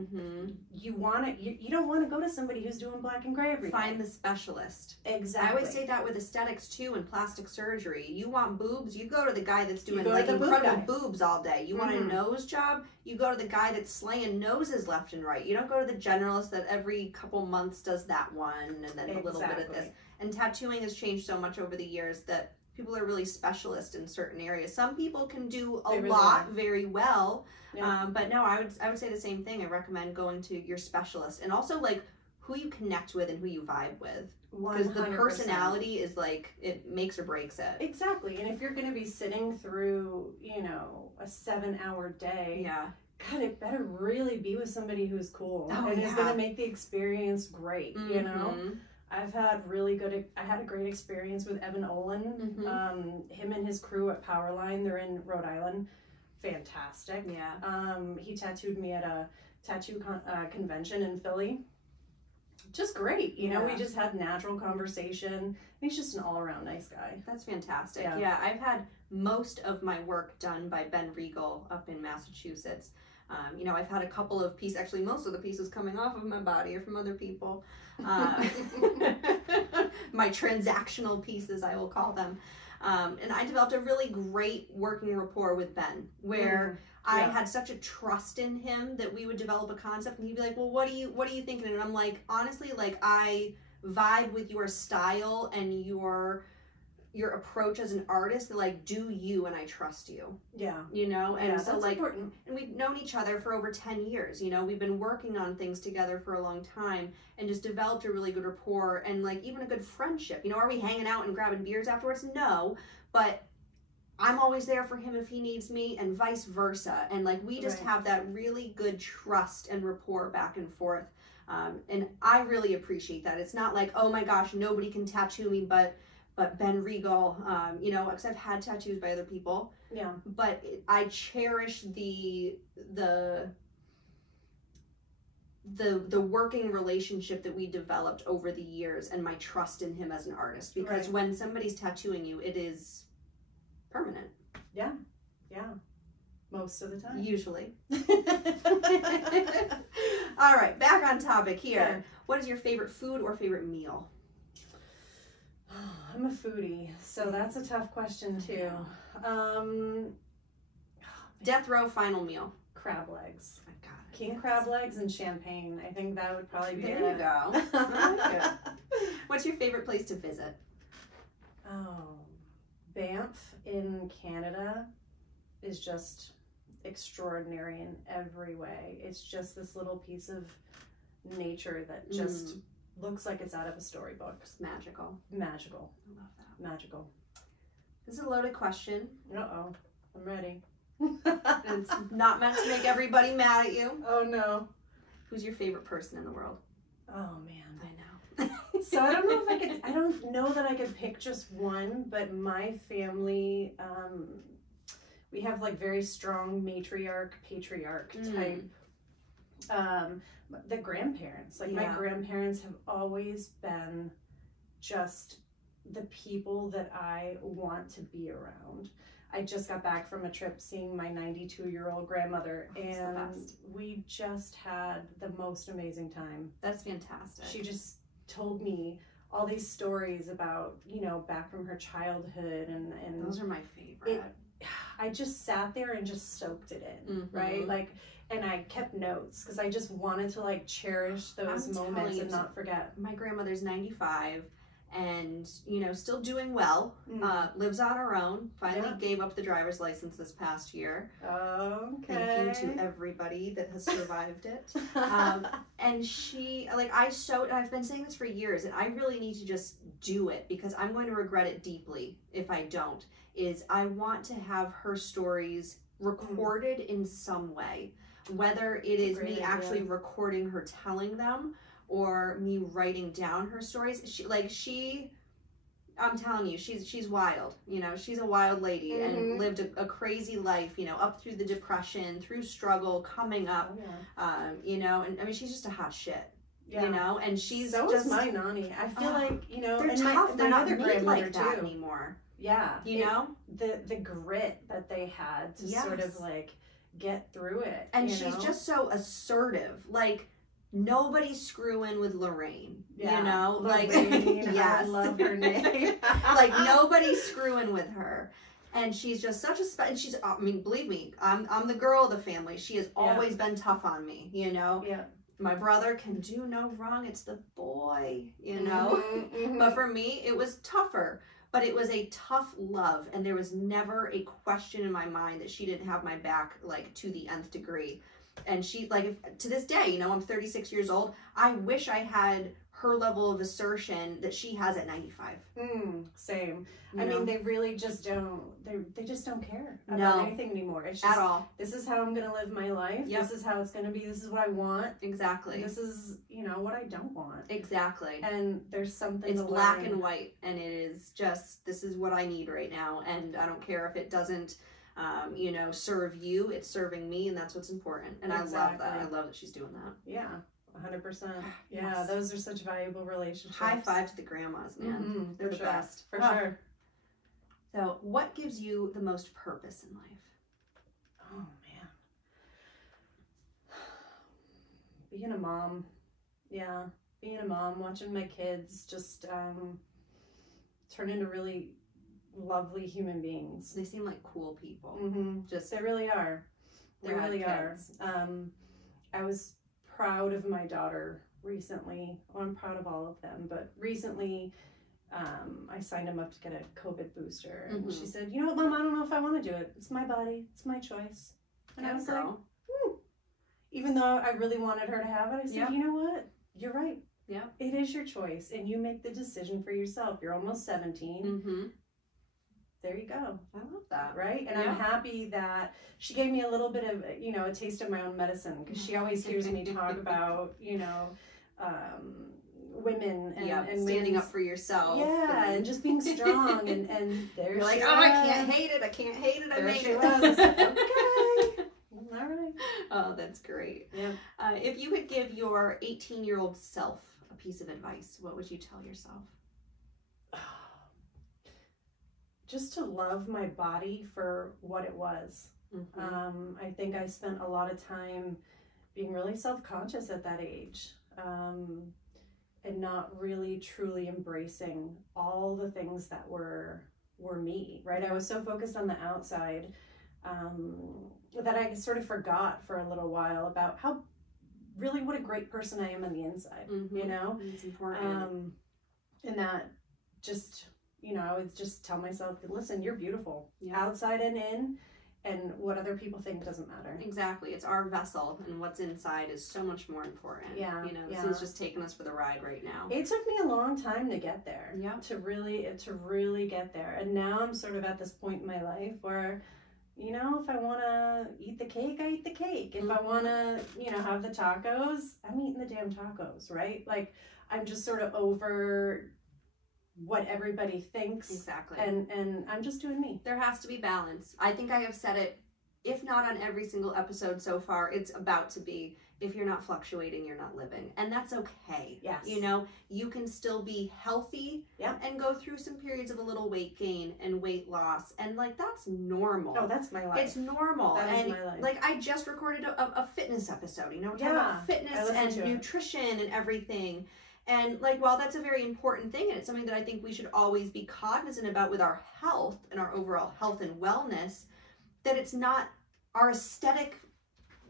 you want it, you don't want to go to somebody who's doing black and gray every day. Find the specialist. Exactly. I always say that with aesthetics too, and plastic surgery. You want boobs, you go to the guy that's doing go like to the incredible boobs all day. You want a nose job, you go to the guy that's slaying noses left and right. You don't go to the generalist that every couple months does that one and then a little bit of this. And tattooing has changed so much over the years that people are really specialist in certain areas. Some people can do a lot very well, but no, I would say the same thing. I recommend going to your specialist, and also like who you connect with and who you vibe with, because the personality is like, it makes or breaks it. Exactly. And if you're going to be sitting through, you know, a 7-hour day, God, it better really be with somebody who's cool and is going to make the experience great. You know. I've had I had a great experience with Evan Olin, him and his crew at Powerline. They're in Rhode Island. Fantastic. Yeah. He tattooed me at a tattoo convention in Philly. Just great. You know, we just had natural conversation. He's just an all-around nice guy. That's fantastic. Yeah, I've had most of my work done by Ben Regal up in Massachusetts. You know, I've had a couple of pieces, actually most of the pieces coming off of my body are from other people. My transactional pieces, I will call them. And I developed a really great working rapport with Ben, where I had such a trust in him that we would develop a concept, and he'd be like, well, what are you thinking? And I'm like, honestly, like, I vibe with your style and your approach as an artist. Like, do you, and I trust you. Yeah. You know? And so, like, important. And we've known each other for over 10 years, you know? We've been working on things together for a long time and just developed a really good rapport and, like, even a good friendship. You know, are we hanging out and grabbing beers afterwards? No. But I'm always there for him if he needs me, and vice versa. And, like, we just have that really good trust and rapport back and forth. And I really appreciate that. It's not like, oh my gosh, nobody can tattoo me but Ben Regal, you know, because I've had tattoos by other people. Yeah. But I cherish the working relationship that we developed over the years, and my trust in him as an artist. Because when somebody's tattooing you, it is permanent. Yeah. Yeah. Most of the time. Usually. All right, back on topic here. Okay. What is your favorite food or favorite meal? I'm a foodie, so that's a tough question too. Death row final meal. Crab legs. Oh, God, king crab legs and champagne. I think that would probably be there. You go. I like it. What's your favorite place to visit? Oh, Banff in Canada is just extraordinary in every way. It's just this little piece of nature that just looks like it's out of a storybook. It's magical. Magical. I love that. Magical. This is a loaded question. Uh-oh. I'm ready. It's not meant to make everybody mad at you. Oh, no. Who's your favorite person in the world? Oh, man. I know. So I don't know that I could pick just one, but my family, we have like very strong matriarch, patriarch type. The grandparents, like my grandparents have always been just the people that I want to be around. I just got back from a trip seeing my 92-year-old grandmother, and we just had the most amazing time. That's fantastic. She just told me all these stories about, you know, back from her childhood, and those are my favorite. I just sat there and just soaked it in, right? Like, and I kept notes because I just wanted to like cherish those moments and not forget. My grandmother's 95, and, you know, still doing well, lives on her own, finally gave up the driver's license this past year. Okay. Thank you to everybody that has survived it. And she, like, I've been saying this for years, and I really need to just do it because I'm going to regret it deeply if I don't, is I want to have her stories recorded in some way, whether it is me actually recording her telling them or me writing down her stories. I'm telling you, she's wild. You know, she's a wild lady and lived a crazy life, you know, up through the depression, through struggle, coming up, you know, and I mean, she's just a hot shit, you know, and she's so just... is my nanny. I feel like, you know, they're and tough. They're not other made like that too. anymore. Yeah. You know? The grit that they had to sort of like get through it. And she's just so assertive. Like, nobody's screwing with Lorraine, you know? Lorraine, like, yes. I love her name. Like, nobody's screwing with her. And she's just such a and she's, I mean, believe me, I'm the girl of the family. She has always been tough on me, you know? Yeah. My brother can do no wrong. It's the boy, you know? But for me, it was tougher. But it was a tough love, and there was never a question in my mind that she didn't have my back, like, to the nth degree. And she, like, to this day, you know, I'm 36 years old. I wish I had her level of assertion that she has at 95. Same. You I know? mean, they really just don't, they just don't care about anything anymore. It's just, at all. This is how I'm going to live my life. Yep. This is how it's going to be. This is what I want. Exactly. This is, you know, what I don't want. Exactly. And there's something It's to black learn. and white, and it is just, this is what I need right now. And I don't care if it doesn't, you know, serve you. It's serving me, and that's what's important. And I love that. I love that she's doing that. Yeah. 100%. Yeah, Yes. those are such valuable relationships. High five to the grandmas, man. They're the best. For sure. So, what gives you the most purpose in life? Oh, man. Being a mom. Yeah. Being a mom, watching my kids just turn into really lovely human beings. They seem like cool people. Just they really are. They really are. I was proud of my daughter recently. Well, I'm proud of all of them, but recently I signed him up to get a COVID booster, and she said, "You know what, Mom? I don't know if I want to do it. It's my body. It's my choice." And I was like, even though I really wanted her to have it, I said, "You know what? You're right. Yeah, it is your choice, and you make the decision for yourself. You're almost 17. There you go." I love that. Right? And I'm happy that she gave me a little bit of, you know, a taste of my own medicine, because she always hears me talk about, you know, women and standing up for yourself. Yeah, and just being strong. and there you're like, was. I can't hate it. I can't hate it. I made it. I was like, okay. All right. Oh, that's great. Yeah. If you could give your 18-year-old self a piece of advice, what would you tell yourself? Just to love my body for what it was. I think I spent a lot of time being really self-conscious at that age, and not really truly embracing all the things that were me, right? I was so focused on the outside that I sort of forgot for a little while about how really what a great person I am on the inside, you know? It's important. And that just, you know, I would just tell myself, listen, you're beautiful, outside and in, and what other people think doesn't matter. Exactly. It's our vessel, and what's inside is so much more important. Yeah. You know, this is just taking us for the ride right now. It took me a long time to get there. Yeah. To really get there. And now I'm sort of at this point in my life where, you know, if I want to eat the cake, I eat the cake. If I want to, you know, have the tacos, I'm eating the damn tacos, right? Like, I'm just sort of over what everybody thinks. Exactly. And I'm just doing me. There has to be balance. I think I have said it, if not on every single episode so far, it's about to be, if you're not fluctuating, you're not living. And that's okay. Yes. You know, you can still be healthy and go through some periods of a little weight gain and weight loss. And like, that's normal. Oh, that's my life. It's normal. That and is my life. like, I just recorded a fitness episode, you know, we're talking about fitness and nutrition and everything. And like, while that's a very important thing, and it's something that I think we should always be cognizant about with our health and our overall health and wellness, that it's not our aesthetic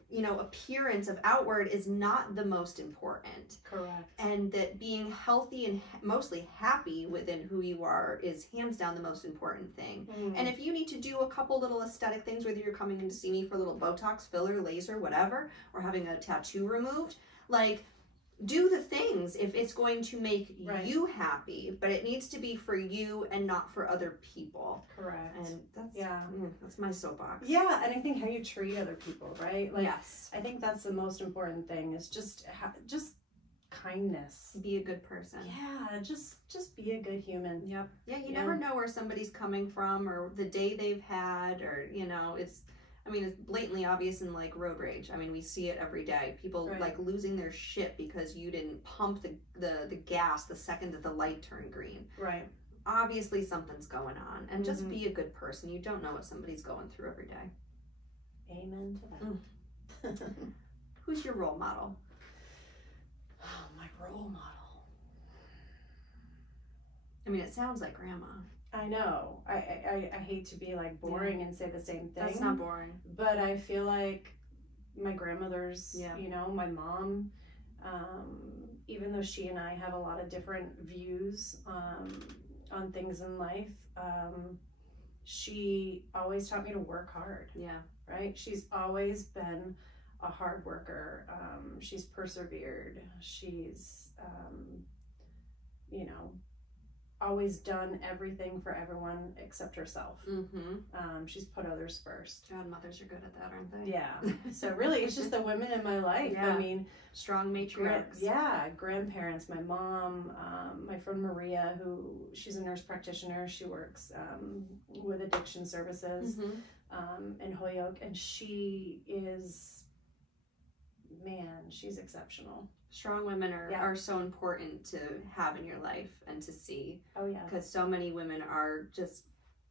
you know, appearance of outward is not the most important. Correct. And that being healthy and mostly happy within who you are is hands down the most important thing. And if you need to do a couple little aesthetic things, whether you're coming in to see me for a little Botox, filler, laser, whatever, or having a tattoo removed, like, do the things if it's going to make you happy, but it needs to be for you and not for other people. Correct. And that's my soapbox. Yeah, and I think how you treat other people, right? Like, yes. I think that's the most important thing is just kindness. Be a good person. Yeah, just be a good human. Yep. Yeah, you never know where somebody's coming from or the day they've had, or, you know, it's blatantly obvious in like road rage. I mean, we see it every day. People like losing their shit because you didn't pump the gas the second that the light turned green. Right. Obviously something's going on, and just be a good person. You don't know what somebody's going through every day. Amen to that. Who's your role model? Oh, my role model. I mean, it sounds like grandma. I know. I hate to be like boring and say the same thing. That's not boring. But I feel like my grandmother's, you know, my mom, even though she and I have a lot of different views on things in life, she always taught me to work hard. Yeah. Right? She's always been a hard worker. She's persevered. She's, you know, always done everything for everyone except herself. She's put others first. God, mothers are good at that, aren't they? Yeah. So really, it's just the women in my life. Yeah. I mean, strong matriarchs. Grandparents. My mom, my friend Maria, she's a nurse practitioner. She works with addiction services in Holyoke, and she is, man, she's exceptional. Strong women are so important to have in your life and to see. Oh, yeah. Because so many women are just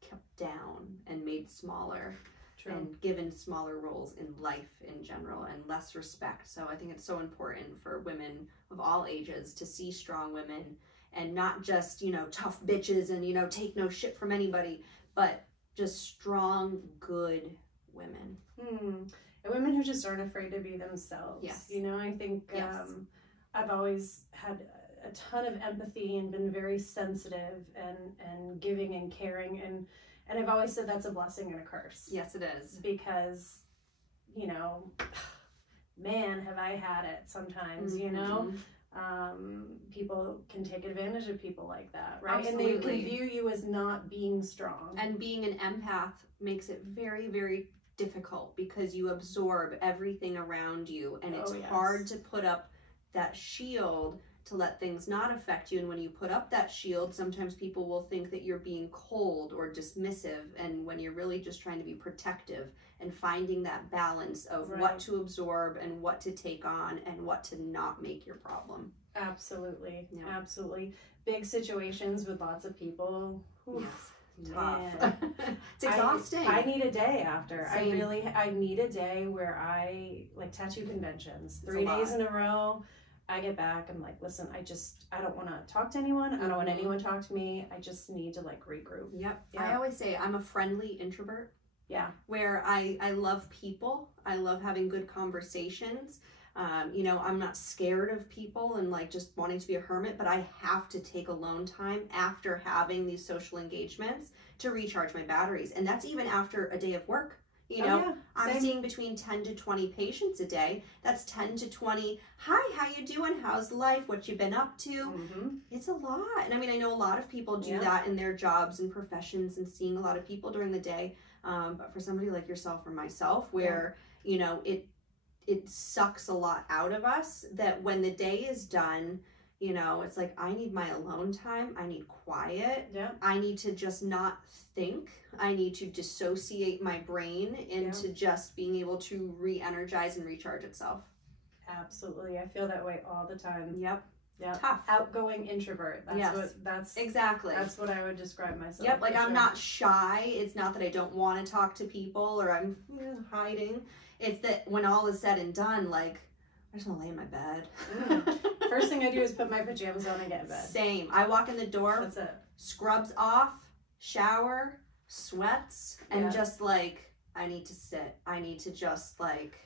kept down and made smaller. True. And given smaller roles in life in general and less respect. So I think it's so important for women of all ages to see strong women and not just, you know, tough bitches and, you know, take no shit from anybody, but just strong, good women. And women who just aren't afraid to be themselves. Yes. You know, I think I've always had a ton of empathy and been very sensitive and giving and caring. And I've always said that's a blessing and a curse. Yes, it is. Because, you know, man, have I had it sometimes, you know? People can take advantage of people like that, right? Absolutely. And they can view you as not being strong. And being an empath makes it very, very difficult because you absorb everything around you, and it's hard to put up that shield to let things not affect you. And when you put up that shield, sometimes people will think that you're being cold or dismissive, and when you're really just trying to be protective and finding that balance of what to absorb and what to take on and what to not make your problem. Absolutely. Absolutely. Big situations with lots of people. Oof. Tough. It's exhausting. I need a day after. Same. I need a day where I, like tattoo conventions, 3 days in a row, I get back, I'm like, listen, I don't want to talk to anyone. I don't want anyone to talk to me. I just need to like regroup. Yep. I always say I'm a friendly introvert. Yeah. Where I love people. I love having good conversations. You know, I'm not scared of people and like just wanting to be a hermit, but I have to take alone time after having these social engagements to recharge my batteries. And that's even after a day of work. You know, I'm seeing between 10 to 20 patients a day. That's 10 to 20. Hi, how you doing? How's life? What you been up to? It's a lot. And I mean, I know a lot of people do that in their jobs and professions and seeing a lot of people during the day. But for somebody like yourself or myself, where, you know, it sucks a lot out of us, that when the day is done, you know, it's like, I need my alone time. I need quiet. Yeah. I need to just not think. I need to dissociate my brain into just being able to re-energize and recharge itself. Absolutely. I feel that way all the time. Yep. Yeah. Tough. Outgoing introvert. That's exactly. That's what I would describe myself. Yep. Like I'm not shy. It's not that I don't want to talk to people or I'm hiding. It's that when all is said and done, like, I just want to lay in my bed. First thing I do is put my pajamas on and get in bed. Same. I walk in the door. That's it. Scrubs off, shower, sweats, and just like, I need to sit. I need to just like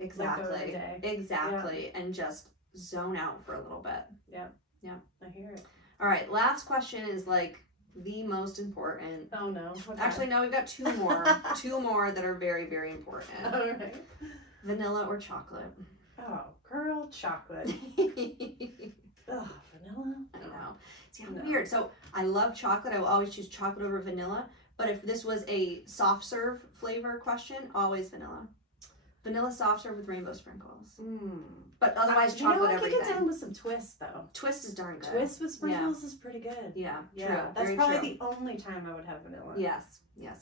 Exactly. day. Exactly. And just zone out for a little bit. Yep. Yep. I hear it. All right. Last question is like the most important. Oh no. Okay. Actually, no, we've got two more. Two more that are very, very important. All right. Vanilla or chocolate? Oh, girl, chocolate. Ugh, vanilla? I don't know. See, I'm weird. So I love chocolate. I will always choose chocolate over vanilla. But if this was a soft serve flavor question, always vanilla. Vanilla soft serve with rainbow sprinkles. But otherwise, chocolate everything. I could get down with some twist, though. Twist is darn good. Twist with sprinkles is pretty good. Yeah, yeah. True. That's very probably true. the only time I would have vanilla. Yes,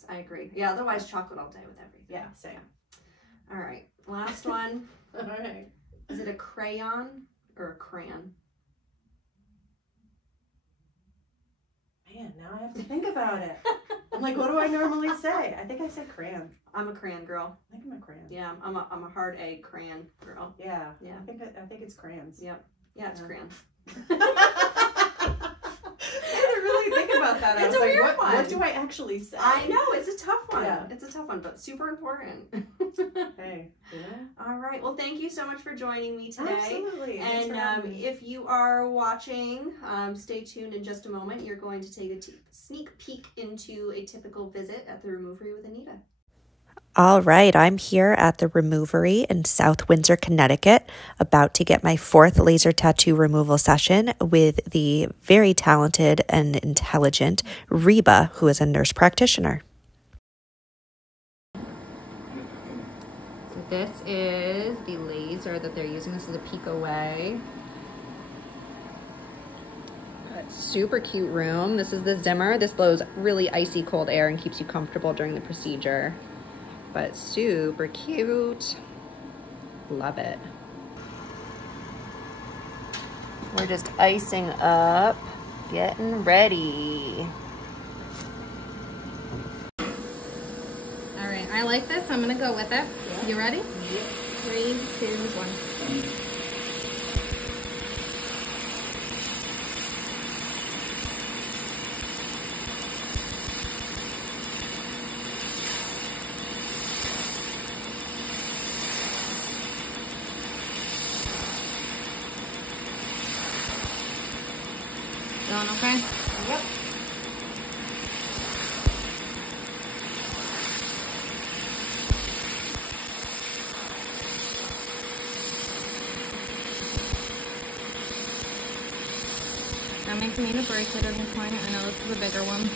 I agree. Yeah, otherwise chocolate all day with everything. Yeah, same. All right, last one. All right. Is it a crayon or a crayon? Man, now I have to think about it. I'm like, what do I normally say? I think I said crayon. I'm a crayon girl. I think I'm a crayon. Yeah, I'm a hard A crayon girl. Yeah. Yeah. I think it's crayons. Yep. Yeah, it's crayons. I had to really think about that. It's a weird one. What do I actually say? I know, it's a tough one. Yeah. It's a tough one, but super important. Hey, All right. Well, thank you so much for joining me today. Absolutely. And if you are watching, stay tuned in just a moment. You're going to take a sneak peek into a typical visit at the Removery with Anita. All right, I'm here at the Removery in South Windsor, Connecticut, about to get my 4th laser tattoo removal session with the very talented and intelligent Reba, who is a nurse practitioner. So this is the laser that they're using. This is a peek away. Super cute room. This is the Zimmer. This blows really icy cold air and keeps you comfortable during the procedure. But super cute. Love it. We're just icing up, getting ready. All right, I like this. I'm gonna go with it. Yeah. You ready? Yep. 3, 2, 1. Going okay? Yep. That makes me need to break it at any point. I know this is a bigger one.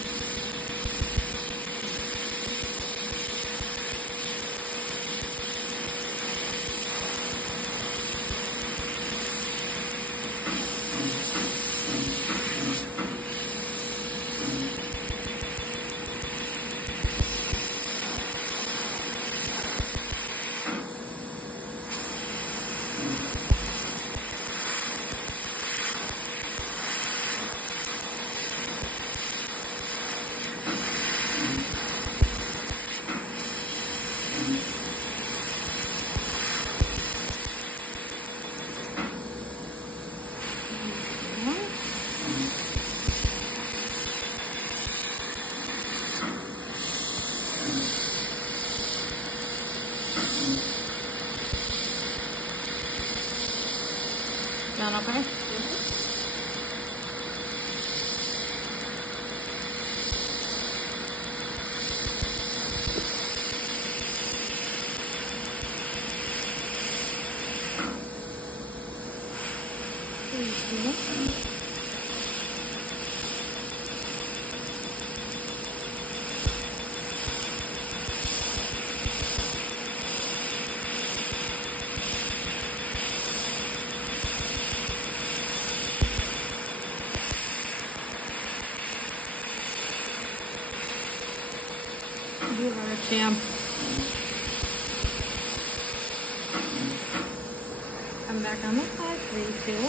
Down okay? You are a champ. Come back on this side, 3, 2.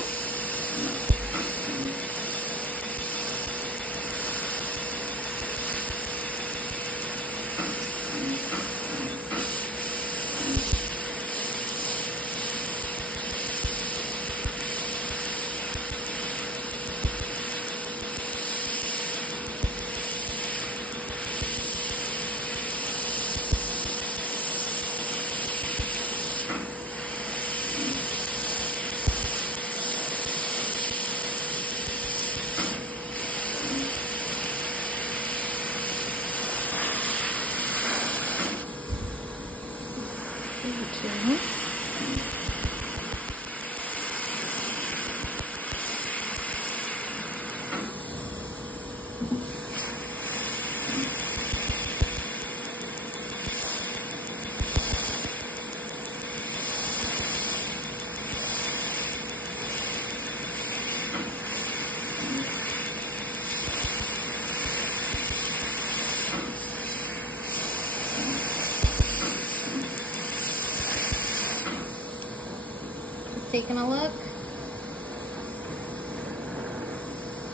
Taking a look.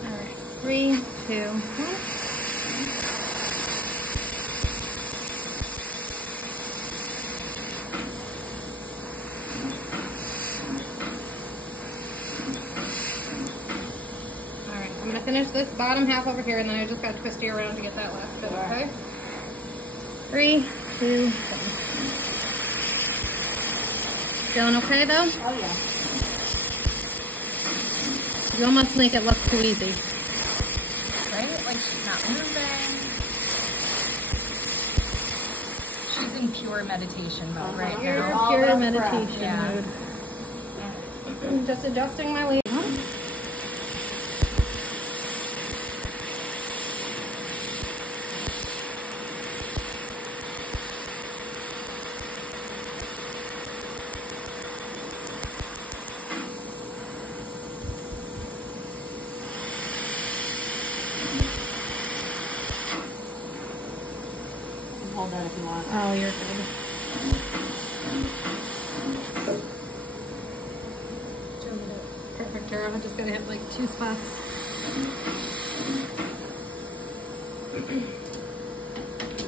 All right, 3, 2, 1. All right, I'm gonna finish this bottom half over here, and then I just gotta twist you around to get that last bit. Okay. 3, 2, 1. Feeling okay though? Oh yeah. You almost make it look too easy. Right? Like she's not moving. She's in pure meditation mode right now. Pure meditation Yeah. mode. Just adjusting my lead. Hold that if you want. Oh, you're good. Perfect, Tara. I just gotta hit like 2 spots.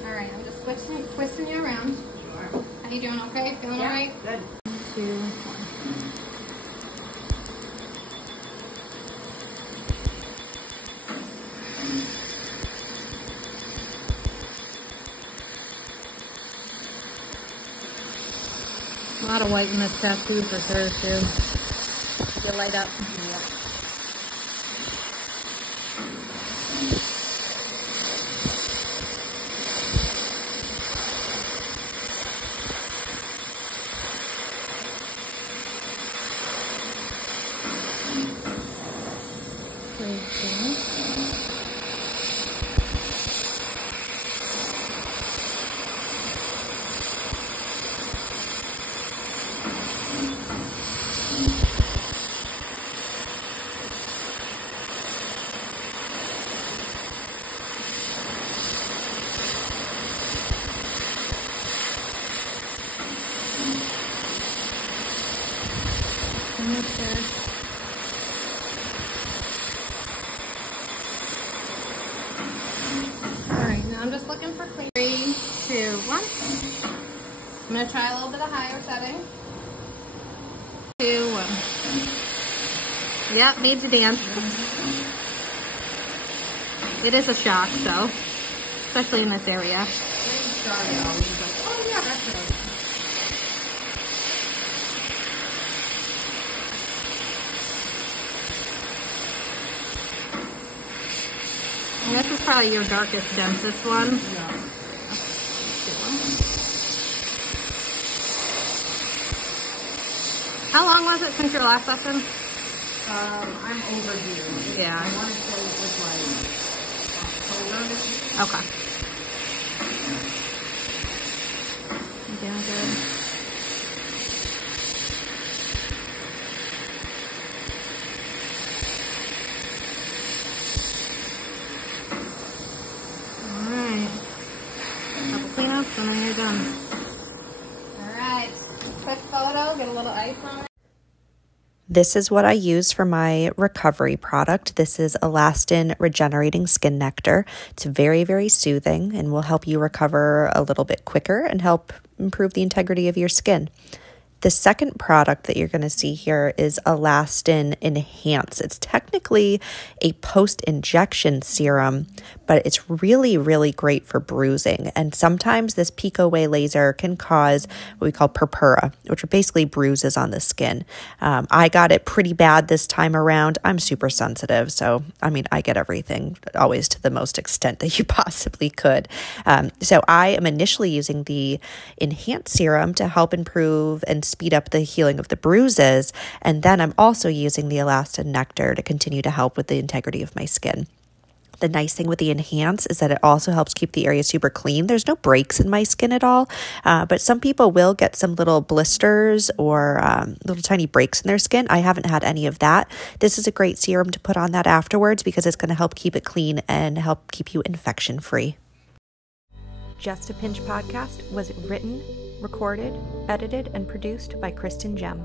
Alright, I'm just twisting you around. Sure. How you doing? Okay? Feeling alright? Good. 2, 1. A lot of white in this tattoo for sure, too. You light up. Yep. Alright, now I'm just looking for clean. 3, 2, 1. I'm going to try a little bit of higher setting. 2, 1. Yep, need to dance. It is a shock, so, especially in this area. Oh yeah, that's right. And this is probably your darkest, densest one. Yeah. How long was it since your last session? I'm overdue. Yeah. I want to say it was like October. Okay. Doing good. Alright. Couple cleanups and then you're done. Alright. Quick photo, get a little ice on it. This is what I use for my recovery product. This is Elastin Regenerating Skin Nectar. It's very, very soothing and will help you recover a little bit quicker and help improve the integrity of your skin. The second product that you're going to see here is Elastin Enhance. It's technically a post-injection serum, but it's really, really great for bruising. And sometimes this Pico Way laser can cause what we call purpura, which are basically bruises on the skin. I got it pretty bad this time around. I'm super sensitive, so I get everything always to the most extent that you possibly could. So I am initially using the Enhance serum to help improve and speed up the healing of the bruises. And then I'm also using the Elastin Nectar to continue to help with the integrity of my skin. The nice thing with the Enhance is that it also helps keep the area super clean. There's no breaks in my skin at all, but some people will get some little blisters or little tiny breaks in their skin. I haven't had any of that. This is a great serum to put on that afterwards because it's going to help keep it clean and help keep you infection-free. Just a Pinch podcast was written, recorded, edited, and produced by Kristen Gem.